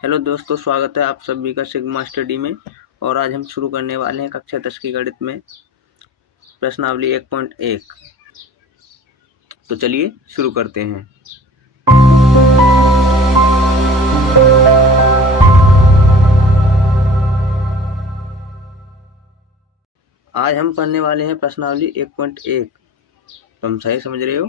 Hello दोस्तों, स्वागत है आप सभी का सिग्मा स्टडी में। और आज हम शुरू करने वाले हैं कक्षा 10 की गणित में प्रश्नावली 1.1। तो चलिए शुरू करते हैं। आज हम पढ़ने वाले हैं प्रश्नावली 1.1। तो हम सही समझ रहे हो।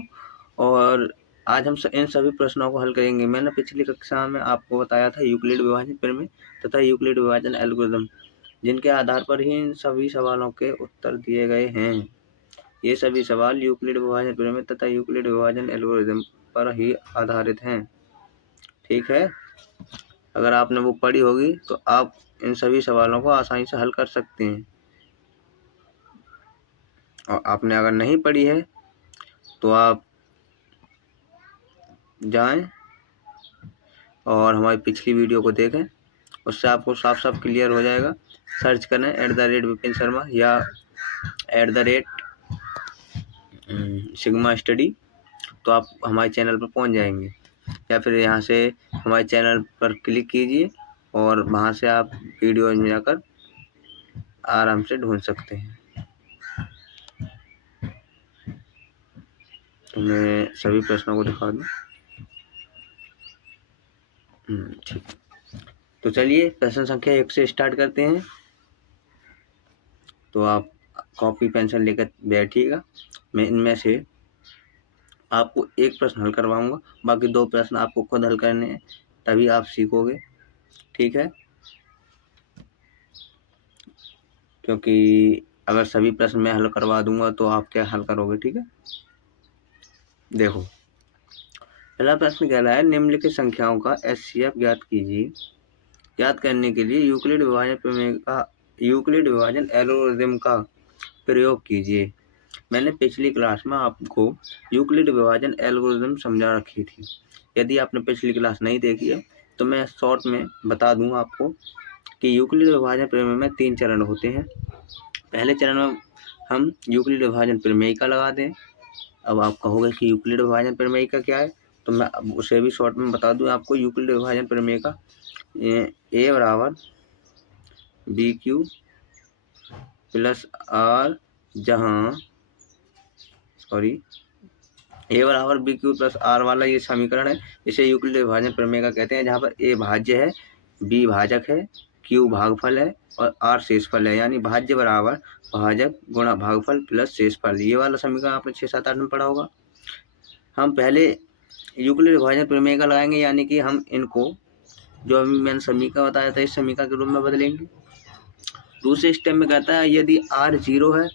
और आज हम इन सभी प्रश्नों को हल करेंगे। मैंने पिछली कक्षा में आपको बताया था यूक्लिड विभाजन प्रमेय तथा यूक्लिड विभाजन एल्गोरिथम, जिनके आधार पर ही इन सभी सवालों के उत्तर दिए गए हैं। ये सभी सवाल यूक्लिड विभाजन प्रमेय तथा यूक्लिड विभाजन एल्गोरिथम पर ही आधारित हैं। ठीक है, अगर आपने वो पढ़ी होगी तो आप इन सभी सवालों को आसानी से हल कर सकते हैं। और आपने अगर नहीं पढ़ी है तो आप जाएं और हमारी पिछली वीडियो को देखें, उससे आपको साफ साफ क्लियर हो जाएगा। सर्च करें @विपिन शर्मा या @सिग्मा स्टडी, तो आप हमारे चैनल पर पहुंच जाएंगे। या फिर यहाँ से हमारे चैनल पर क्लिक कीजिए और वहाँ से आप वीडियो में जाकर आराम से ढूंढ सकते हैं। तो मैं सभी प्रश्नों को दिखा दूँ। ठीक, तो चलिए प्रश्न संख्या 1 से स्टार्ट करते हैं। तो आप कॉपी पेंसिल लेकर बैठिएगा। मैं इनमें से आपको एक प्रश्न हल करवाऊंगा, बाकी 2 प्रश्न आपको खुद हल करने हैं, तभी आप सीखोगे। ठीक है, क्योंकि अगर सभी प्रश्न मैं हल करवा दूंगा तो आप क्या हल करोगे। ठीक है, देखो पहला प्रश्न कह रहा है निम्नलिखित संख्याओं का एचसीएफ ज्ञात कीजिए। ज्ञात करने के लिए यूक्लिड विभाजन प्रमेय का यूक्लिड विभाजन एल्गोरिथम का प्रयोग कीजिए। मैंने पिछली क्लास में आपको यूक्लिड विभाजन एल्गोरिथम समझा रखी थी। यदि आपने पिछली क्लास नहीं देखी है तो मैं शॉर्ट में बता दूंगा आपको कि यूक्लिड विभाजन प्रमेय में 3 चरण होते हैं। पहले चरण में हम यूक्लिड विभाजन प्रमेय का लगा दें। अब आप कहोगे कि यूक्लिड विभाजन प्रमेय का क्या है, तो मैं अब उसे भी शॉर्ट में बता दूं आपको। यूक्लिड विभाजन प्रमेय का ए बराबर बी क्यू प्लस आर, जहाँ ए बराबर बी क्यू प्लस आर वाला ये समीकरण है, इसे यूक्लिड विभाजन प्रमेय का कहते हैं। जहाँ पर ए भाज्य है, बी भाजक है, क्यू भागफल है और आर शेषफल है। यानी भाज्य बराबर भाजक गुणा भागफल प्लस शेषफल। ये वाला समीकरण आपने 6, 7, 8 में पढ़ा होगा। हम पहले यूक्लिड विभाजन प्रमेय का लगाएंगे, यानी कि हम इनको जो अभी मैंने समीकरण बताया था इस समीकरण के रूप में बदलेंगे। दूसरे स्टेप में कहता है यदि आर 0 है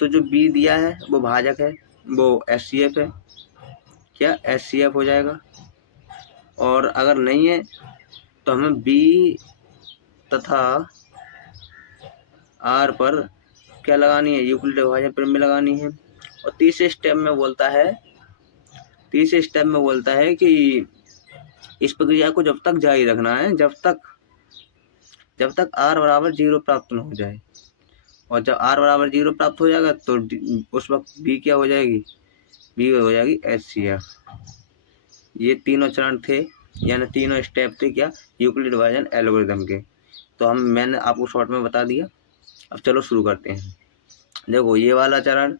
तो जो बी दिया है वो भाजक है, वो एचसीएफ है। क्या एचसीएफ हो जाएगा। और अगर नहीं है तो हमें बी तथा आर पर क्या लगानी है, यूक्लिड विभाजन प्रमेय लगानी है। और तीसरे स्टेप में बोलता है कि इस प्रक्रिया को जब तक जारी रखना है जब तक आर बराबर 0 प्राप्त न हो जाए। और जब आर बराबर 0 प्राप्त हो जाएगा तो उस वक्त बी क्या हो जाएगी, बी हो जाएगी एचसीएफ। ये तीनों चरण थे, यानी तीनों स्टेप थे क्या, यूक्लिड विभाजन एल्गोरिथम के। तो मैंने आपको शॉर्ट में बता दिया। अब चलो शुरू करते हैं। देखो ये वाला चरण,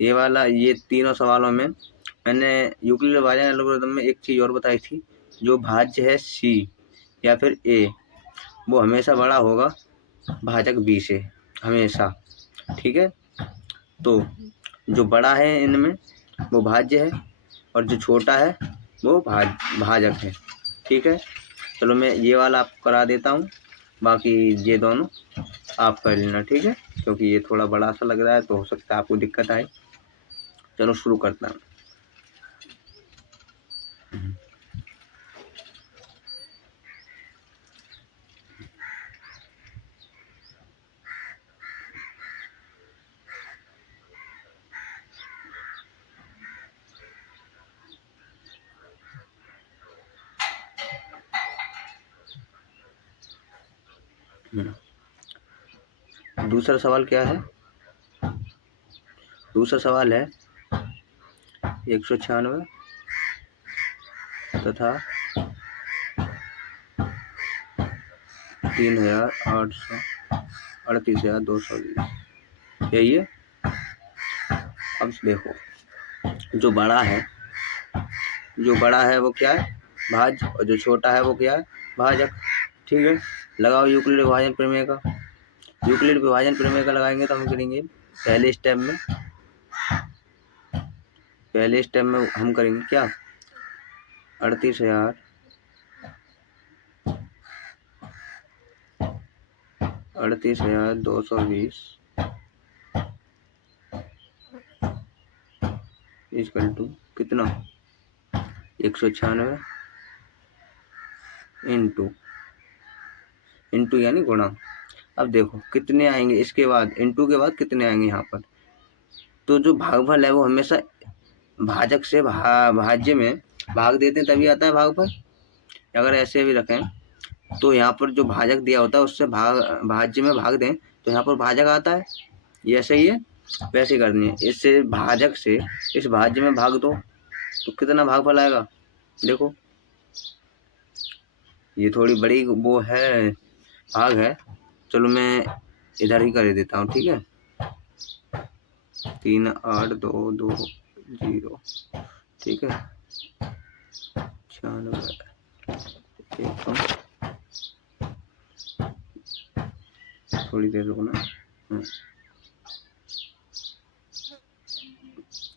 ये तीनों सवालों में मैंने यूक्लिड विभाजन एल्गोरिथम में एक चीज़ और बताई थी। जो भाज्य है सी या फिर ए, वो हमेशा बड़ा होगा भाजक बी से, हमेशा। ठीक है, तो जो बड़ा है इनमें वो भाज्य है और जो छोटा है वो भाजक है। ठीक है, चलो मैं ये वाला आपको करा देता हूँ, बाकी ये दोनों आप कर लेना। ठीक है, क्योंकि ये थोड़ा बड़ा सा लग रहा है तो हो सकता है आपको दिक्कत आए। चलो शुरू करता हूँ। दूसरा सवाल क्या है। दूसरा सवाल है 196 तथा 33,838,220 यही है। अब देखो जो बड़ा है वो क्या है, भाज्य, और जो छोटा है वो क्या है, भाजक। ठीक है, लगाओ यूक्लिड विभाजन प्रमेय का। यूक्लिड विभाजन प्रमेय का लगाएंगे तो हम करेंगे पहले स्टेप में हम करेंगे क्या, 38,220 इक्वल टू कितना, 196 इंटू यानी गुणा। अब देखो कितने आएंगे इसके बाद, इंटू के बाद कितने आएंगे यहाँ पर। तो जो भागफल है वो हमेशा भाजक से भाज्य में भाग देते हैं तभी आता है भागफल। अगर ऐसे भी रखें तो यहाँ पर जो भाजक दिया होता है उससे भाज्य में भाग दें तो यहाँ पर भाजक आता है। ये ऐसे ही है, वैसे करनी है। इससे भाजक से इस भाज्य में भाग दो तो कितना भागफल आएगा। देखो ये थोड़ी बड़ी वो है, भाग है। चलो मैं इधर ही कर देता हूँ, ठीक है। 3,8,2,2,0 ठीक है, 96 थोड़ी देर रुकना।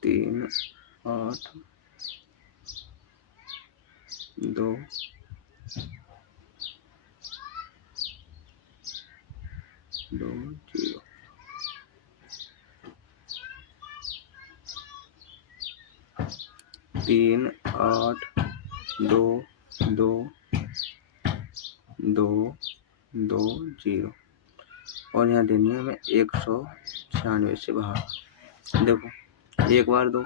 3,8,2,0 3,8,2,2,2,0 और यहाँ देनी है हमें 196 से भाग। देखो एक बार दो,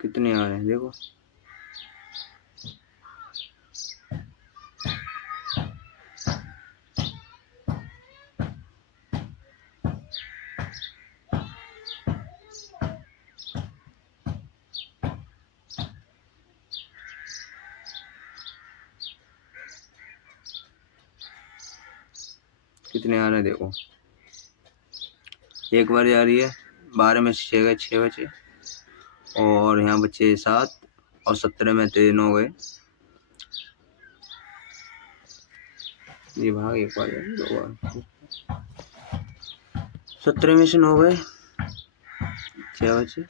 कितने आ रहे हैं देखो, कितने आ रहे हैं देखो। एक बार जा रही है 12 में 6 गए, 6 बचे, और यहाँ बचे 7, और 17 में 9 गए। ये भाग एक बार 2 बार, 17 में से 9 गए, 6 बचे,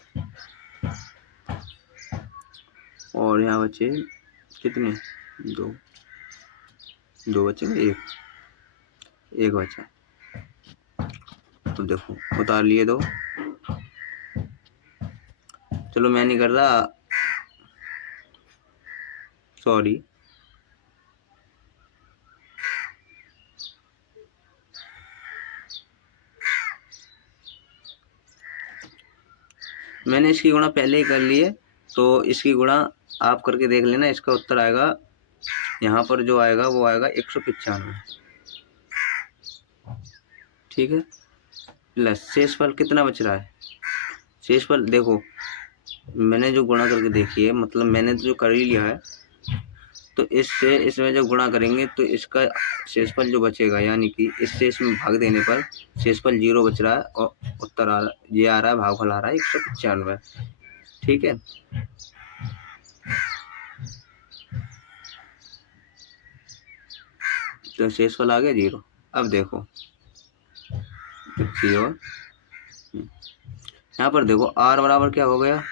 और यहाँ बचे कितने, 2 बचे, एक बचा। तो देखो उतार लिए 2। चलो मैं नहीं कर रहा, सॉरी। मैंने इसकी गुणा पहले ही कर ली है, तो इसकी गुणा आप करके देख लेना। इसका उत्तर आएगा, यहाँ पर जो आएगा वो आएगा 195, ठीक है। प्लस शेषफल कितना बच रहा है, शेषफल देखो मैंने जो गुणा करके देखी है, मतलब मैंने तो जो कर ही लिया है, तो इससे इसमें जब गुणा करेंगे तो इसका शेषफल जो बचेगा, यानी कि इससे इसमें भाग देने पर शेषफल 0 बच रहा है, और उत्तर आ रहा है, ये आ रहा है, भागफल आ रहा है 195, ठीक है। तो शेषफल आ गया 0। अब देखो और यहाँ पर देखो r बराबर क्या हो गया,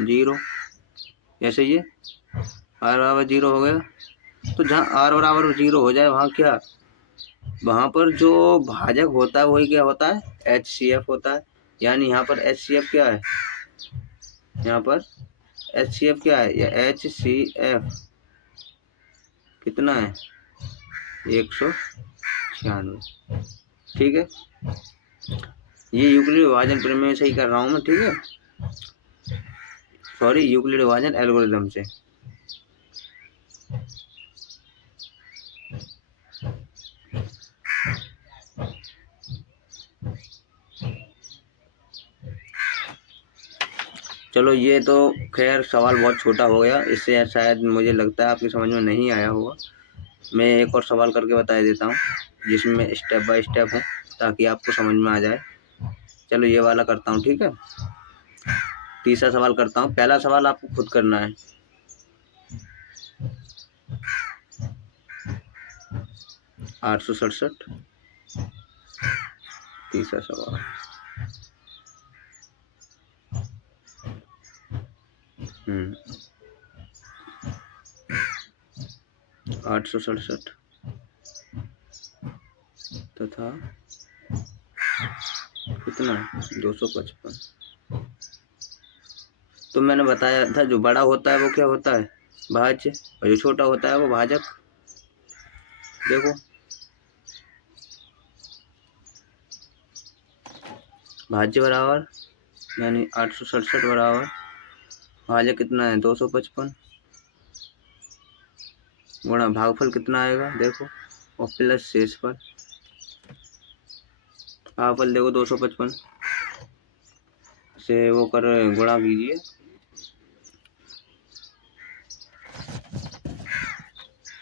0। ऐसे ही है, r बराबर 0 हो गया। तो जहाँ r बराबर 0 हो जाए वहाँ पर जो भाजक होता है वही क्या होता है, HCF होता है। यानी यहाँ पर HCF क्या है, यहाँ पर HCF क्या है, या HCF कितना है, 196, ठीक है। ये यूक्लिड विभाजन प्रमेय से ही कर रहा हूँ मैं, ठीक है, सॉरी, यूक्लिड विभाजन एल्गोरिथम से। चलो ये तो खैर सवाल बहुत छोटा हो गया, इससे शायद मुझे लगता है आपकी समझ में नहीं आया होगा। मैं एक और सवाल करके बता देता हूँ जिसमें स्टेप बाय स्टेप हो, ताकि आपको समझ में आ जाए। चलो ये वाला करता हूँ, ठीक है। तीसरा सवाल करता हूँ। पहला सवाल आपको खुद करना है। 867। तीसरा सवाल। 867 तथा कितना 255। तो मैंने बताया था जो बड़ा होता है वो क्या होता है, भाज्य, और जो छोटा होता है वो भाजक। देखो भाज्य बराबर यानी 867 बराबर भाजक कितना है 255 गुणा भागफल कितना आएगा देखो, और प्लस शेषफल। भागफल देखो 255 से वो कर गुणा कीजिए,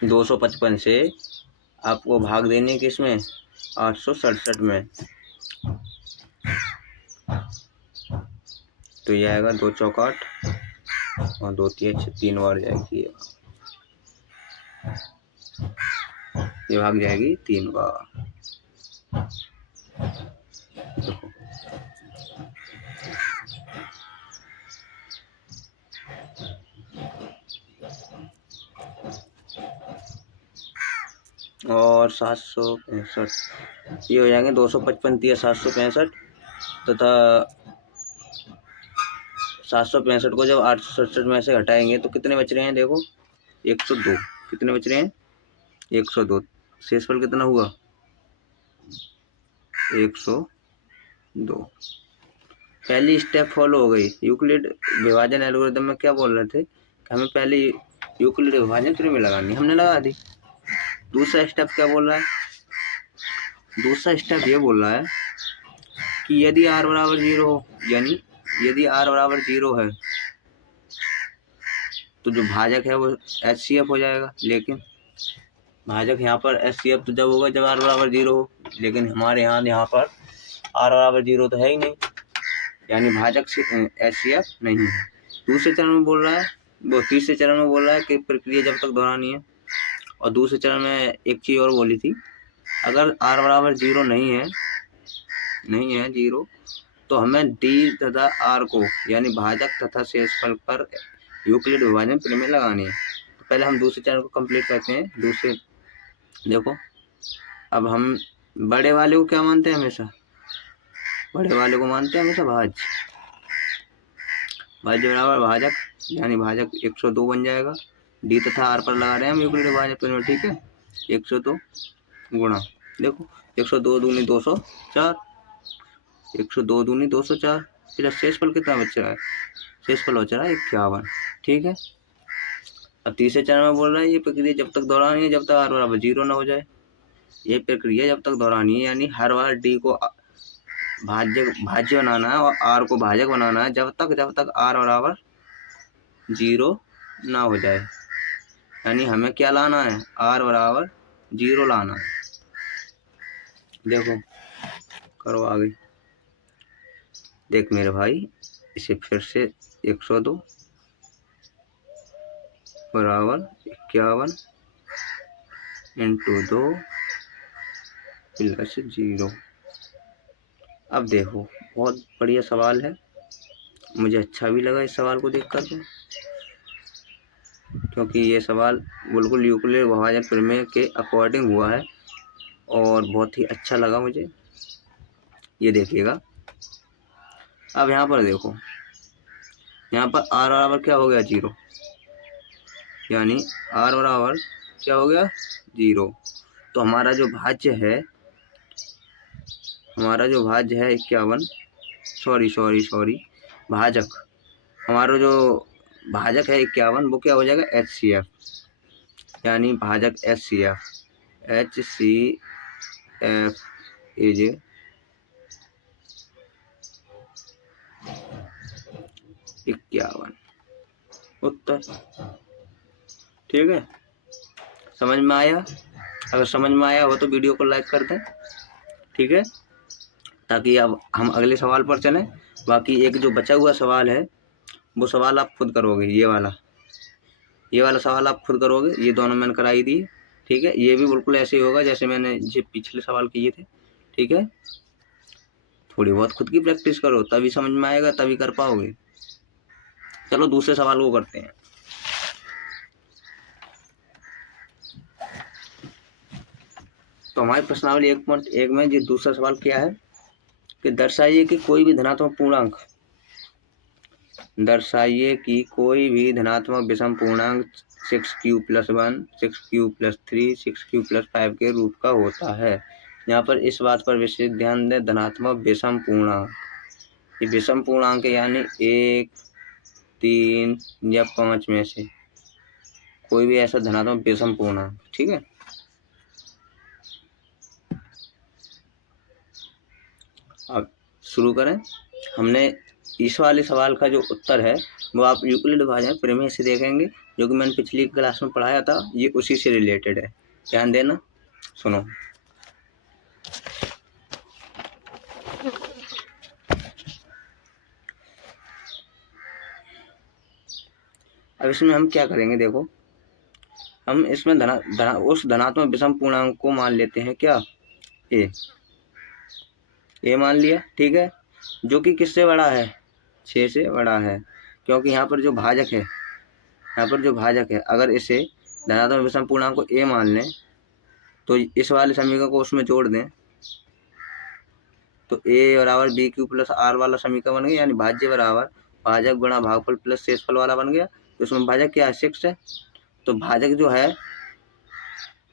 255 से आपको भाग देने के इसमें 867 में, तो ये आएगा 2 चौक 8 और 2 3 3 बार जाएगी, ये भाग जाएगी 3 बार। देखो और 765 ये हो जाएंगे 255 दिया 765 तथा 765 को जब 867 में से हटाएंगे तो कितने बच रहे हैं देखो 102। कितने बच रहे हैं 102। शेषफल कितना हुआ 102। पहली स्टेप फॉलो हो गई। यूक्लिड विभाजन एल्गोरिथम में क्या बोल रहे थे कि हमें पहले यूक्लिड विभाजन त्रिमेय लगानी, हमने लगा दी। दूसरा स्टेप क्या बोल रहा है, दूसरा स्टेप ये बोल रहा है कि यदि r बराबर 0 हो, यानी यदि r बराबर 0 है तो जो भाजक है वो HCF हो जाएगा। लेकिन भाजक यहाँ पर HCF तो जब होगा जब r बराबर 0 हो, लेकिन हमारे यहाँ पर r बराबर 0 तो है ही नहीं, यानी भाजक HCF नहीं है। दूसरे चरण में बोल रहा है, वो तीसरे चरण में बोल रहा है कि प्रक्रिया जब तक दोहरानी है। और दूसरे चरण में एक चीज़ और बोली थी, अगर r बराबर 0 नहीं है 0, तो हमें d तथा r को यानी भाजक तथा शेषफल पर यूक्लिड विभाजन प्रमेय लगानी है। तो पहले हम दूसरे चरण को कंप्लीट करते हैं। दूसरे देखो, अब हम बड़े वाले को क्या मानते हैं हमेशा, बड़े वाले को मानते हैं हमेशा भाज्य बराबर भाजक, यानी भाजक 102 बन जाएगा। डी तथा आर पर लगा रहे हैं हम यूक्लिड विभाजन प्रमेय, ठीक है। 102 गुणा देखो 102 दूनी 204, 102 दूनी 204 प्लस शेषफल कितना बच रहा है, शेषफल बच रहा है 51, ठीक है। अब तीसरे चरण में बोल रहा है ये प्रक्रिया जब तक दोहरानी है जब तक r बराबर 0 ना हो जाए। ये प्रक्रिया जब तक दोहरानी है यानी हर बार d को भाज्य बनाना है और r को भाजक बनाना है जब तक r बराबर 0 ना हो जाए। यानी हमें क्या लाना है, r बराबर 0 लाना है। देखो करो आगे, देख मेरे भाई, इसे फिर से 102 बराबर 51 इंटू 2 प्लस 0। अब देखो बहुत बढ़िया सवाल है, मुझे अच्छा भी लगा इस सवाल को देख कर के, क्योंकि ये सवाल बिल्कुल यूक्लिड विभाजन प्रमेय के अकॉर्डिंग हुआ है और बहुत ही अच्छा लगा मुझे। ये देखिएगा, अब यहाँ पर देखो, यहाँ पर r बराबर क्या हो गया 0, यानी r बराबर क्या हो गया 0। तो हमारा जो भाज्य है 51, सॉरी भाजक, हमारा जो भाजक है 51 वो क्या हो जाएगा HCF, यानी भाजक HCF इज 51 उत्तर। ठीक है, समझ में आया? अगर समझ में आया हो तो वीडियो को लाइक कर दें, ठीक है, ताकि अब हम अगले सवाल पर चलें। बाकी एक जो बचा हुआ सवाल है वो सवाल आप खुद करोगे, ये वाला सवाल आप खुद करोगे, ये दोनों मैंने कराई दी। ठीक है, ये भी बिल्कुल ऐसे ही होगा जैसे मैंने ये पिछले सवाल किए थे। ठीक है, थोड़ी बहुत खुद की प्रैक्टिस करो, तभी समझ में आएगा, तभी कर पाओगे। चलो दूसरे सवाल को करते हैं। तो हमारी प्रश्नावली 1.1 में ये दूसरा सवाल क्या है कि दर्शाइए कि कोई भी धनात्मक पूर्णांक, दर्शाइए कि कोई भी धनात्मक विषम पूर्णांक 6q + 1, 6q + 3, 6q + 5 के रूप का होता है। यहाँ पर इस बात पर विशेष ध्यान दें, धनात्मक विषम पूर्णांक, ये विषम पूर्णांक यानी 1, 3 या 5 में से कोई भी ऐसा धनात्मक विषम पूर्णांक। ठीक है, अब शुरू करें। हमने इस वाले सवाल का जो उत्तर है वो आप यूक्लिड विभाजन प्रमेय से देखेंगे, जो कि मैंने पिछली क्लास में पढ़ाया था, ये उसी से रिलेटेड है। ध्यान देना, सुनो। अब इसमें हम क्या करेंगे, देखो, हम इसमें उस धनात्मक विषम पूर्णांक को मान लेते हैं क्या, ए मान लिया। ठीक है, जो कि किससे बड़ा है, 6 से बड़ा है, क्योंकि यहाँ पर जो भाजक है, अगर इसे धनात्मक विषम पूर्णांक को ए मान लें तो इस वाले समीकरण को उसमें जोड़ दें तो ए बराबर BQ + R वाला समीकरण बन गया, यानी भाज्य बराबर भाजक गुणा भागफल प्लस शेषफल वाला बन गया। तो इसमें भाजक क्या है, 6 है। तो भाजक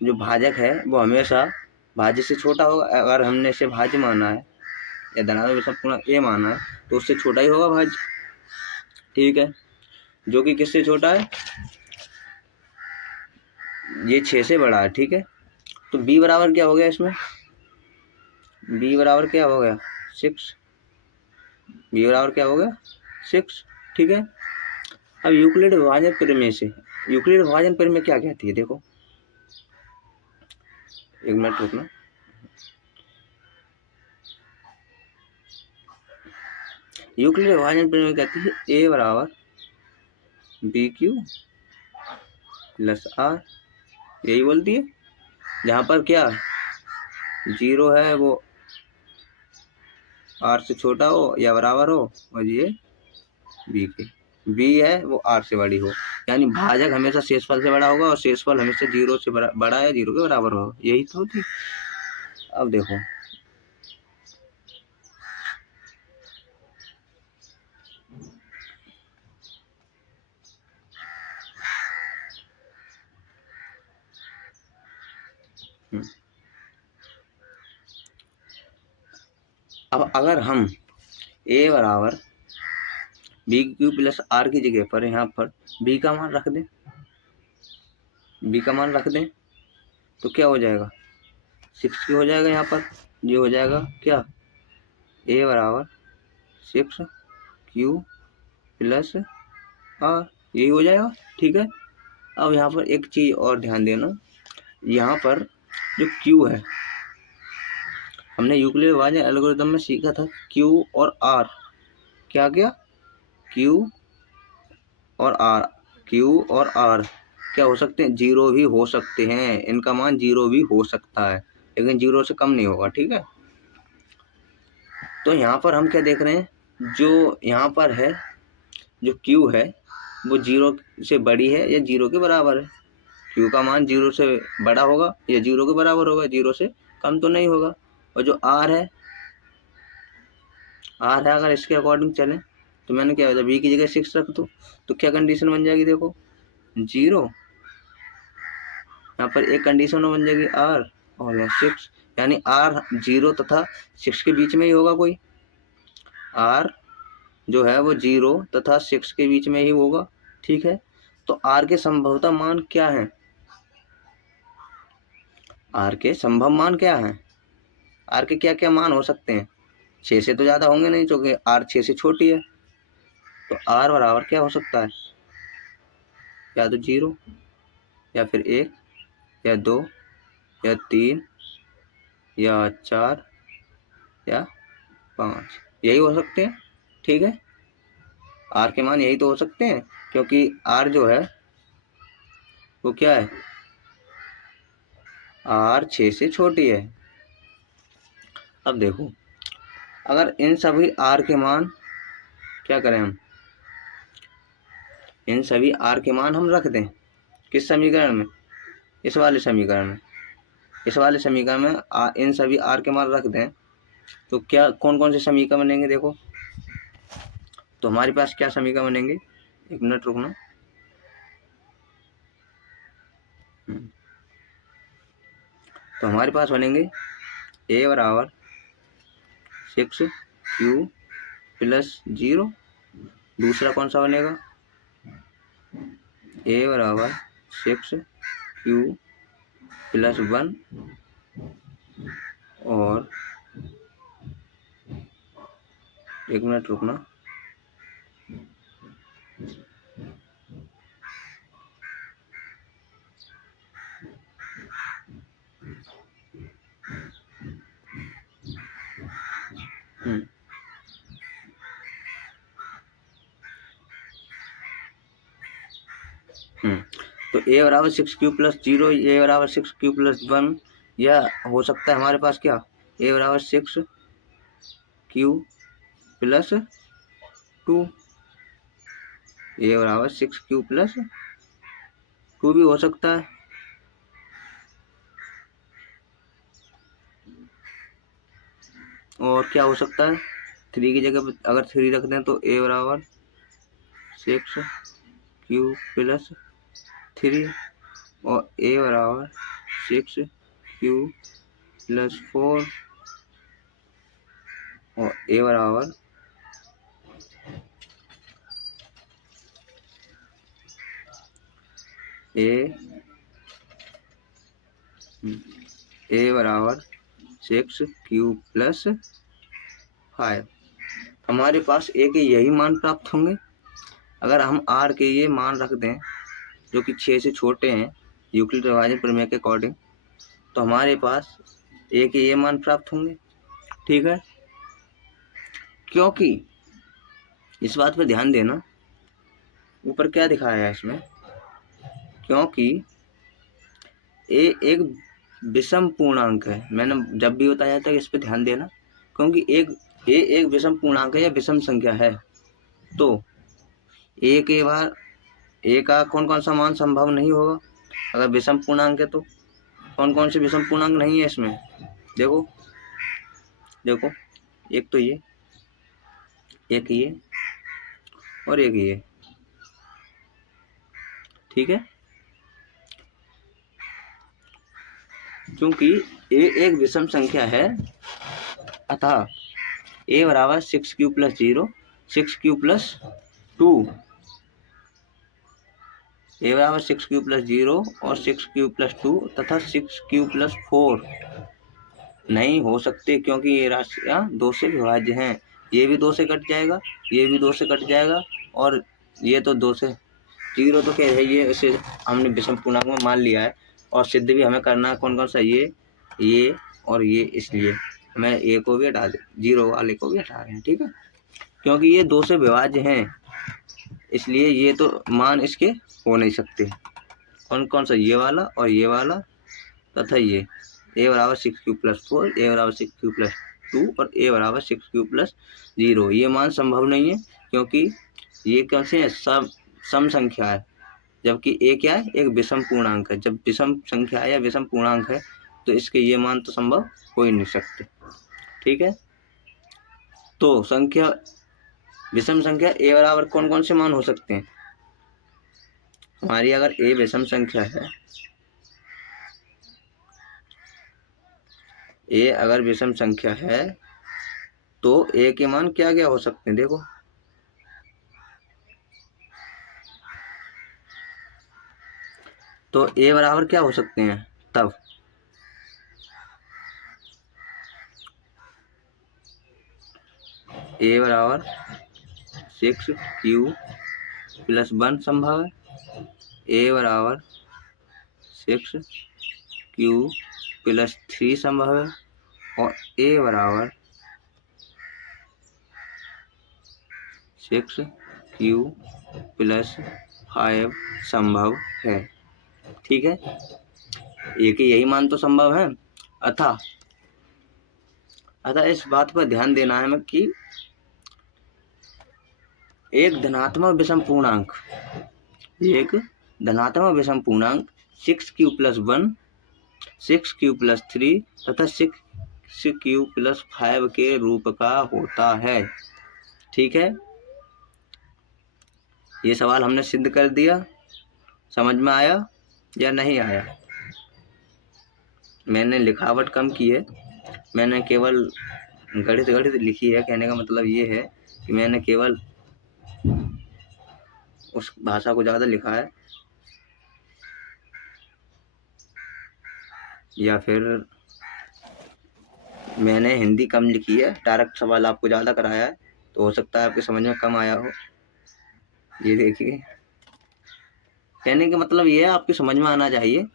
जो भाजक है वो हमेशा भाज्य से छोटा होगा। अगर हमने इसे भाज्य माना है या धनात्मक विषम पूर्णांक ए माना है तो उससे छोटा ही होगा भाज्य। ठीक है, जो कि किससे छोटा है, ये 6 से बड़ा है। ठीक है, तो b बराबर क्या हो गया, इसमें b बराबर क्या हो गया, 6। b बराबर क्या हो गया, 6। ठीक है, अब यूक्लिड विभाजन प्रमेय से, यूक्लिड विभाजन प्रमेय क्या कहती है, देखो, एक मिनट रुकना। यूक्लिड विभाजन प्रमेय कहती है a बराबर BQ + R, यही बोलती है। जहाँ पर क्या 0 है वो R से छोटा हो या बराबर हो, और ये B है वो R से बड़ी हो, यानी भाजक हमेशा शेषफल से बड़ा होगा और शेषफल हमेशा 0 से बड़ा है, 0 के बराबर होगा, यही तो थी। अब देखो, अब अगर हम a बराबर BQ + R की जगह पर यहाँ पर b का मान रख दें, तो क्या हो जाएगा, 6 हो जाएगा। यहाँ पर ये हो जाएगा क्या, a बराबर 6q + R, यही हो जाएगा। ठीक है, अब यहाँ पर एक चीज़ और ध्यान देना, यहाँ पर जो q है, हमने यूक्लिड विभाजन एल्गोरिथम में सीखा था q और r, क्या q और r क्या हो सकते हैं, 0 भी हो सकते हैं, इनका मान 0 भी हो सकता है, लेकिन 0 से कम नहीं होगा। ठीक है, तो यहाँ पर हम क्या देख रहे हैं, जो यहाँ पर है जो q है वो 0 से बड़ी है या 0 के बराबर है। q का मान 0 से बड़ा होगा या 0 के बराबर होगा, 0 से कम तो नहीं होगा। और जो r है अगर इसके अकॉर्डिंग चलें तो मैंने क्या होता, b की जगह 6 रख दो, तो क्या कंडीशन बन जाएगी, देखो 0, यहाँ पर एक कंडीशन बन जाएगी r और यहाँ 6, यानी r 0 तथा 6 के बीच में ही होगा, कोई r जो है वो 0 तथा 6 के बीच में ही होगा। ठीक है, तो r के संभवतः मान क्या है, r के संभव मान क्या है, r के क्या क्या मान हो सकते हैं, 6 से तो ज़्यादा होंगे नहीं, क्योंकि r 6 से छोटी है। तो आर बराबर क्या हो सकता है, या तो 0 या फिर 1 या 2 या 3 या 4 या 5, यही हो सकते हैं। ठीक है, आर के मान यही तो हो सकते हैं, क्योंकि आर जो है वो क्या है, आर 6 से छोटी है। अब देखो, अगर इन सभी आर के मान क्या करें हम, इन सभी आर के मान हम रख दें किस समीकरण में, इस वाले समीकरण में, इस वाले समीकरण में इन सभी आर के मान रख दें, तो क्या कौन कौन से समीकरण बनेंगे देखो। तो हमारे पास क्या समीकरण बनेंगे, एक मिनट रुकना। तो हमारे पास बनेंगे ए बराबर 6q प्लस 0, दूसरा कौन सा बनेगा, ए बराबर 6q प्लस 1, और एक मिनट रुकना। तो ए बराबर 6q प्लस 0, ए बराबर 6q प्लस 1, या हो सकता है हमारे पास क्या, ए बराबर 6q प्लस 2, ए बराबर 6q प्लस 2 भी हो सकता है। और क्या हो सकता है, 3 की जगह अगर 3 रख दें तो ए बराबर 6q प्लस 3, और ए बराबर 6q प्लस 4, और ए बराबर ए बराबर 6q प्लस 5। हमारे पास ए के यही मान प्राप्त होंगे। अगर हम आर के ये मान रख दें जो कि 6 से छोटे हैं यूक्लिड विभाजन प्रमेय के अकॉर्डिंग, तो हमारे पास ए के ये मान प्राप्त होंगे। ठीक है, क्योंकि इस बात पर ध्यान देना, ऊपर क्या दिखाया है इसमें, क्योंकि ए एक विषम पूर्णांक है। मैंने जब भी बताया था इस पर ध्यान देना, क्योंकि ए एक विषम पूर्णांक है या विषम संख्या है, तो ए के बार ए का कौन कौन सा मान संभव नहीं होगा। अगर विषम पूर्णांक है तो कौन कौन से विषम पूर्णांक नहीं है इसमें, देखो देखो, एक तो ये, एक ये, और एक ये। ठीक है, क्योंकि ए एक विषम संख्या है, अतः ए बराबर 6q प्लस 0, 6q प्लस 2, ए बराबर 6q प्लस 0 और 6q प्लस 2 तथा 6q प्लस 4 नहीं हो सकते, क्योंकि ये राशियाँ 2 से विभाज्य हैं। ये भी 2 से कट जाएगा, ये भी 2 से कट जाएगा, और ये तो 2 से 0 तो क्या है, ये इसे हमने विषम पूर्णांक में मान लिया है। और सिद्ध भी हमें करना है कौन कौन सा, ये और ये, इसलिए मैं ए को भी हटा दे, 0 वाले को भी हटा रहे हैं। ठीक है, क्योंकि ये 2 से विभाज्य हैं, इसलिए ये तो मान इसके हो नहीं सकते। कौन कौन सा, ये वाला और ये वाला तथा ये, ए बराबर 6q प्लस 4, ए बराबर 6q प्लस 2 और ए बराबर 6q प्लस 0, ये मान संभव नहीं है, क्योंकि ये कैसे है, सम संख्या है, जबकि ए क्या है, एक विषम पूर्णांक है। जब विषम संख्या है या विषम पूर्णांक है तो इसके ये मान तो संभव हो ही नहीं सकते। ठीक है, तो संख्या विषम संख्या ए बराबर कौन कौन से मान हो सकते हैं हमारी, अगर ए विषम संख्या है, ए अगर विषम संख्या है तो ए के मान क्या क्या हो सकते हैं, देखो तो ए बराबर क्या हो सकते हैं तब, ए बराबर 6q+1 संभव है, a बराबर 6q+3 संभव है और a बराबर 6q+5 संभव है। ठीक है, एक ही यही मान तो संभव है। अतः इस बात पर ध्यान देना है कि एक धनात्मक विषम पूर्णांक 6q+1, 6q+3 तथा 6q+5 के रूप का होता है। ठीक है, ये सवाल हमने सिद्ध कर दिया। समझ में आया या नहीं आया? मैंने लिखावट कम की है, मैंने केवल गणित लिखी है। कहने का मतलब ये है कि मैंने केवल उस भाषा को ज़्यादा लिखा है, या फिर मैंने हिंदी कम लिखी है। डायरेक्ट सवाल आपको ज़्यादा कराया है, तो हो सकता है आपके समझ में कम आया हो। ये देखिए, कहने का मतलब ये है आपकी समझ में आना चाहिए।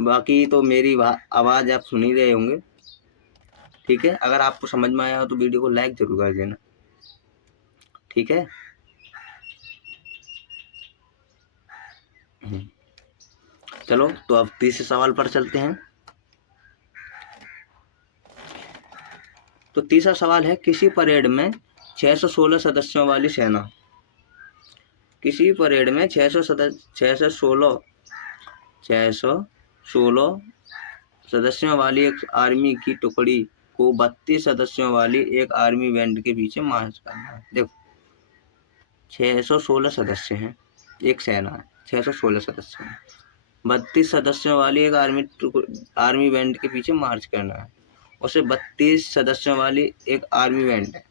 बाकी तो मेरी आवाज़ आप सुन ही रहे होंगे। ठीक है, अगर आपको समझ में आया हो तो वीडियो को लाइक जरूर कर देना। ठीक है, चलो तो अब तीसरे सवाल पर चलते हैं। तो तीसरा सवाल है, किसी परेड में 616 सदस्यों वाली सेना, किसी परेड में 616 सदस्यों वाली एक आर्मी की टुकड़ी को 32 सदस्यों वाली एक आर्मी बैंड के पीछे मार्च करना है। देखो 616 सदस्य हैं, एक सेना है, 616 सदस्य हैं, 32 सदस्यों वाली एक आर्मी बैंड के पीछे मार्च करना है। उसे 32 सदस्यों वाली एक आर्मी बैंड है,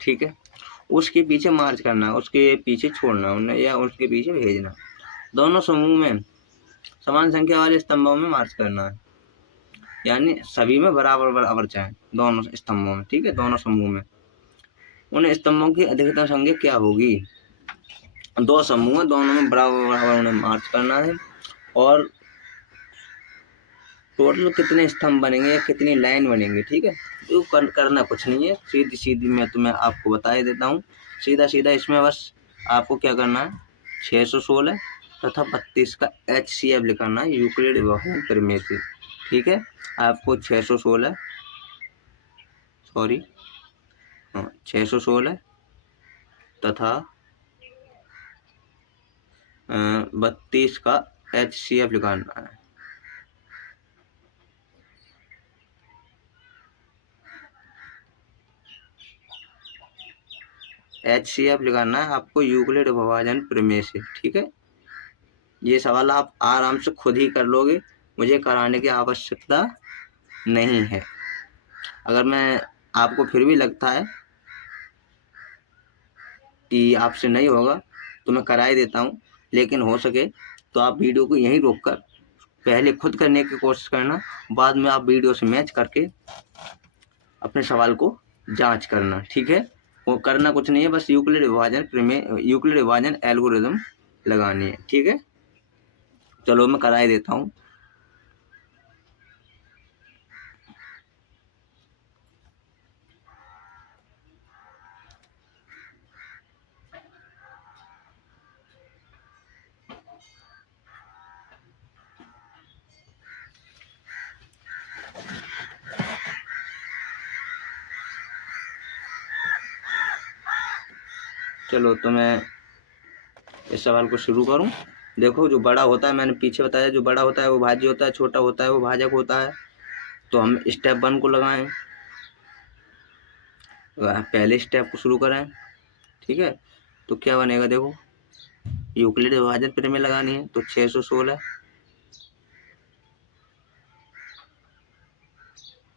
ठीक है, उसके पीछे मार्च करना है, उसके पीछे छोड़ना उन्हें या उसके पीछे भेजना। दोनों समूह में समान संख्या वाले स्तंभों में मार्च करना है, यानी सभी में बराबर जाए, दोनों स्तंभों में। ठीक है, दोनों समूह में। उन स्तंभों की अधिकतम संख्या क्या होगी? 2 समूह है, दोनों में बराबर उन्हें मार्च करना है। और टोटल कितने स्तंभ बनेंगे या कितनी लाइन बनेंगी? ठीक है, तो करना कुछ नहीं है, सीधी मैं तुम्हें आपको बता ही देता हूँ। सीधा इसमें बस आपको क्या करना है, 616 तथा 32 का HCF लिखना है, यूक्लिड व्यवहार प्रमेय से। ठीक है, आपको 616 तथा 32 का HCF लिखाना है। HCF लिखाना है आपको यूक्लिड विभाजन प्रमेय से। ठीक है, ये सवाल आप आराम से खुद ही कर लोगे, मुझे कराने की आवश्यकता नहीं है। अगर मैं आपको फिर भी लगता है कि आपसे नहीं होगा तो मैं करा ही देता हूँ, लेकिन हो सके तो आप वीडियो को यहीं रोककर पहले खुद करने की कोशिश करना, बाद में आप वीडियो से मैच करके अपने सवाल को जांच करना। ठीक है, वो करना कुछ नहीं है, बस यूक्लिड विभाजन एल्गोरिथम लगानी है। ठीक है, चलो मैं करा ही देता हूँ। चलो तो मैं इस सवाल को शुरू करूं। देखो, जो बड़ा होता है, मैंने पीछे बताया, जो बड़ा होता है वो भाज्य होता है, छोटा होता है वो भाजक होता है। तो हम स्टेप 1 को लगाएं, पहले स्टेप को शुरू करें। ठीक है, तो क्या बनेगा, देखो यूक्लिड विभाजन प्रमेय लगानी है, तो 616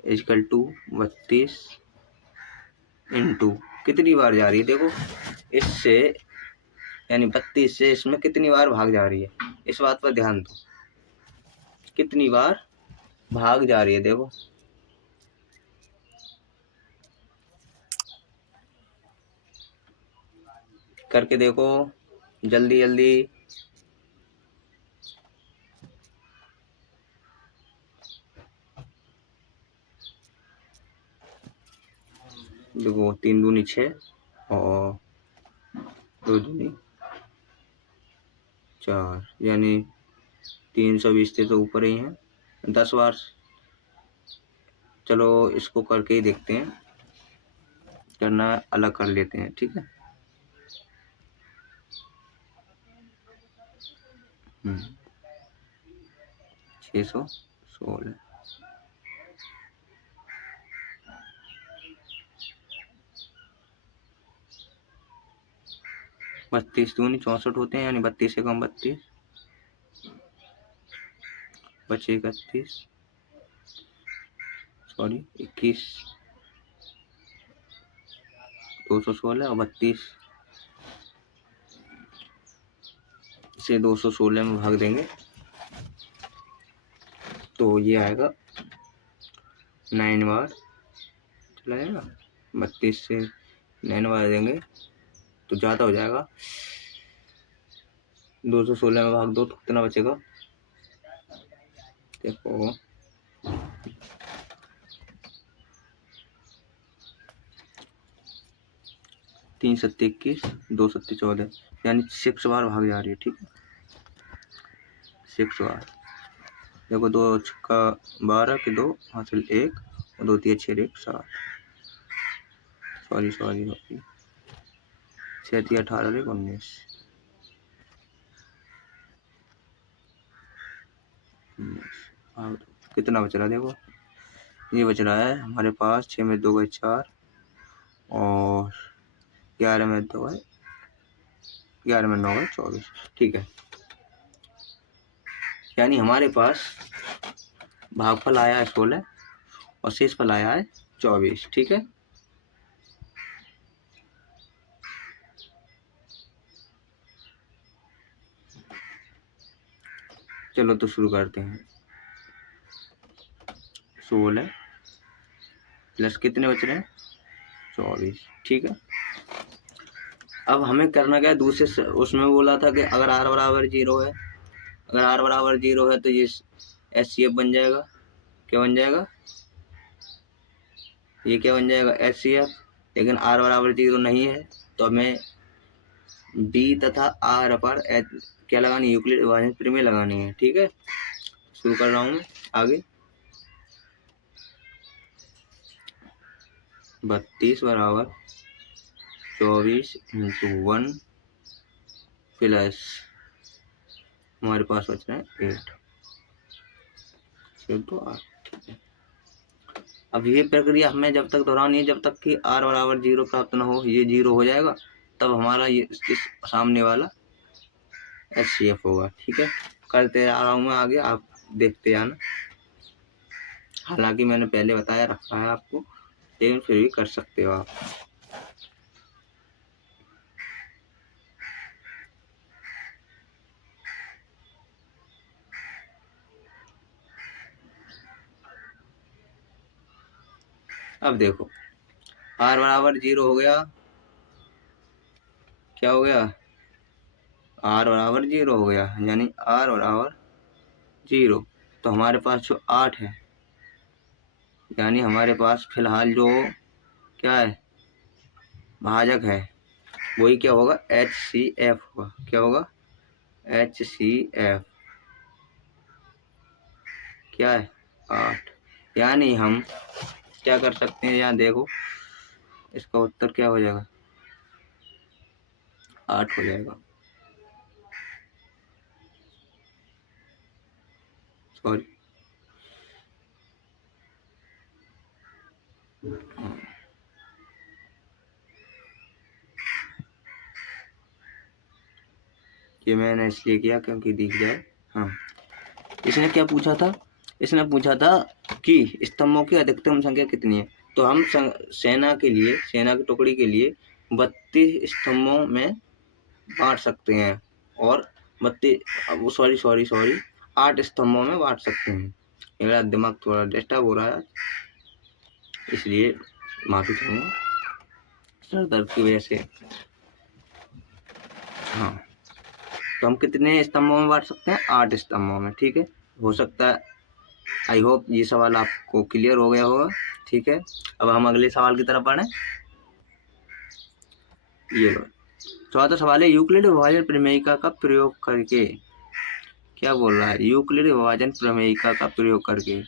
इक्वल टू 32 इंटू कितनी बार जा रही है, देखो इससे यानी 32 से इसमें कितनी बार भाग जा रही है, इस बात पर ध्यान दो, कितनी बार भाग जा रही है। देखो करके देखो जल्दी जल्दी। देखो 3 दूनी 6 और 2 दूनी 4, यानी 320 से तो ऊपर ही हैं 10 बार। चलो इसको करके ही देखते हैं, करना अलग कर लेते हैं, ठीक है। 616 32 दूनी 64 होते हैं, यानी 32 से कम 32 बचे 31, सॉरी 21, 216 और 32 से 216 में भाग देंगे तो ये आएगा 9 बार चला जाएगा। 32 से 9 बार देंगे तो ज़्यादा हो जाएगा। 216 में भाग दो तो कितना बचेगा, देखो 3 सत्ते 21, 2 सत्ते 14, यानी 6 बार भाग जा रही है, ठीक है। 6 बार देखो, 2 छक्का 12 के 2 हासिल 1 और 2 3 6 1 7, सॉरी 6 3 18 1 19, कितना बच रहा है देखो, ये बच रहा है हमारे पास 6 में 2 गए 4 और 11 में 2 गए 11 में 9 गए 24, ठीक है। यानी हमारे पास भागफल आया है 16 और शेषफल आया है 24, ठीक है। चलो तो शुरू करते हैं। 16 प्लस कितने बच रहे हैं 24, ठीक है। अब हमें करना क्या है, दूसरे से उसमें बोला था कि अगर r बराबर 0 है, अगर r बराबर 0 है तो ये HCF बन जाएगा। क्या बन जाएगा, ये क्या बन जाएगा HCF। लेकिन r बराबर 0 नहीं है तो हमें b तथा r पर क्या लगानी है, यूक्लिड विभाजन प्रमेय लगानी है, ठीक है। शुरू कर रहा हूँ मैं आगे। 32 बराबर 24 इंटू 1 प्लस हमारे पास बच रहा है 8 तो 8, ठीक है। अब ये प्रक्रिया हमें जब तक दोहरानी है जब तक कि r बराबर 0 प्राप्त न हो, ये 0 हो जाएगा तब हमारा ये इस सामने वाला HCF होगा, ठीक है। करते आ रहा हूँ मैं आगे, आप देखते आना। हालांकि मैंने पहले बताया रखा है आपको, लेकिन फिर भी कर सकते हो आप। अब देखो r बराबर 0 हो गया, क्या हो गया, r बराबर 0 हो गया, यानी r बराबर 0। तो हमारे पास जो 8 है, यानी हमारे पास फिलहाल जो क्या है भाजक है, वही क्या होगा HCF होगा। क्या होगा HCF, क्या है 8। यानी हम क्या कर सकते हैं, यहाँ देखो इसका उत्तर क्या हो जाएगा 8 हो जाएगा, सॉरी ये मैंने इसलिए किया क्योंकि दिख जाए। हाँ, इसने क्या पूछा था, इसने पूछा था कि स्तंभों की अधिकतम संख्या कितनी है। तो हम सेना के लिए, सेना की टुकड़ी के लिए 32 स्तंभों में बांट सकते हैं और 8 स्तंभों में बांट सकते हैं। मेरा दिमाग थोड़ा डिस्टर्ब हो रहा है इसलिए माफी चाहूँगा, सर दर्द की वजह से। हाँ, तो हम कितने स्तंभों में बांट सकते हैं? 8 स्तंभों में। ठीक है, हो सकता है, आई होप ये सवाल आपको क्लियर हो गया होगा। ठीक है, अब हम अगले सवाल की तरफ बढ़ें। ये लो, चौथा सवाल है, यूक्लिड विभाजन प्रमेयिका का प्रयोग करके। क्या बोल रहा है? यूक्लिड विभाजन प्रमेयिका का प्रयोग करके।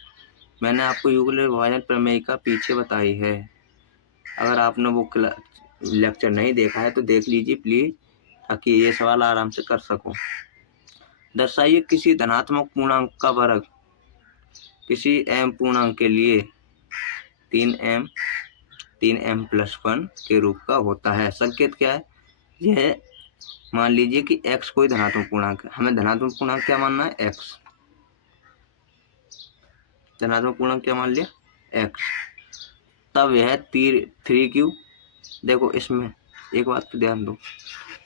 मैंने आपको यूक्लिड विभाजन प्रमेयिका पीछे बताई है, अगर आपने वो लेक्चर नहीं देखा है तो देख लीजिए प्लीज, ताकि ये सवाल आराम से कर सको। दर्शाइए किसी धनात्मक पूर्णांक का वर्ग किसी m पूर्णांक के लिए 3m+1 के रूप का होता है। संकेत क्या है? यह मान लीजिए कि x कोई धनात्मक पूर्णांक है, हमें धनात्मक पूर्णांक क्या मानना है? x। धनात्मक पूर्णांक क्या मान लिया? x। तब यह 3q, देखो इसमें एक बात पे ध्यान दो,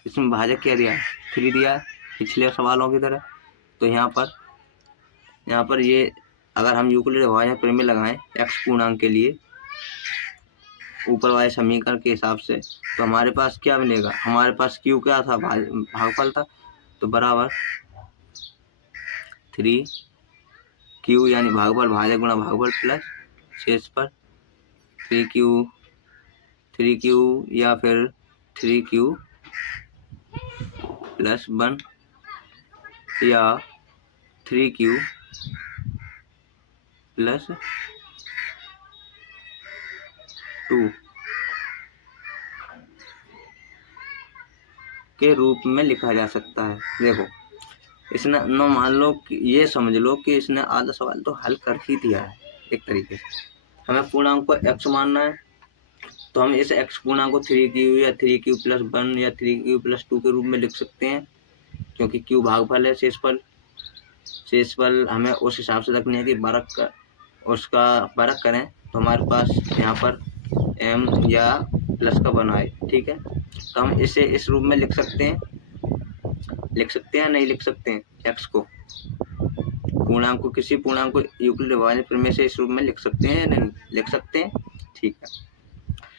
इसमें भाजक क्या दिया है? 3 दिया है, पिछले सवालों की तरह। तो यहाँ पर ये अगर हम यूक्लिड विभाजन प्रमेय लगाएं x पूर्णांक के लिए ऊपर वाले समीकरण के हिसाब से, तो हमारे पास क्या मिलेगा? हमारे पास q क्या था? भागफल था, तो बराबर 3q यानी भागफल भाजक गुणा भागफल प्लस शेष पर 3q या फिर 3q+1 या 3q+2 के रूप में लिखा जा सकता है। देखो इसने न मान लो कि ये समझ लो कि इसने आधा सवाल तो हल कर ही दिया है एक तरीके से। हमें पूर्णांक को x मानना है, तो हम इस x पूर्णांक को 3q या 3q+1 या 3q+2 के रूप में लिख सकते हैं, क्योंकि q भागफल है, शेषफल हमें उस हिसाब से रखनी है कि उसका वर्ग करें तो हमारे पास यहाँ पर m या प्लस का बना है। ठीक है, तो हम इसे इस रूप में लिख सकते हैं या नहीं लिख सकते हैं? x को, पूर्णांक को, किसी पूर्णांक को यूक्लिड विभाजन प्रमेय से इस रूप में लिख सकते हैं या नहीं लिख सकते हैं? ठीक है,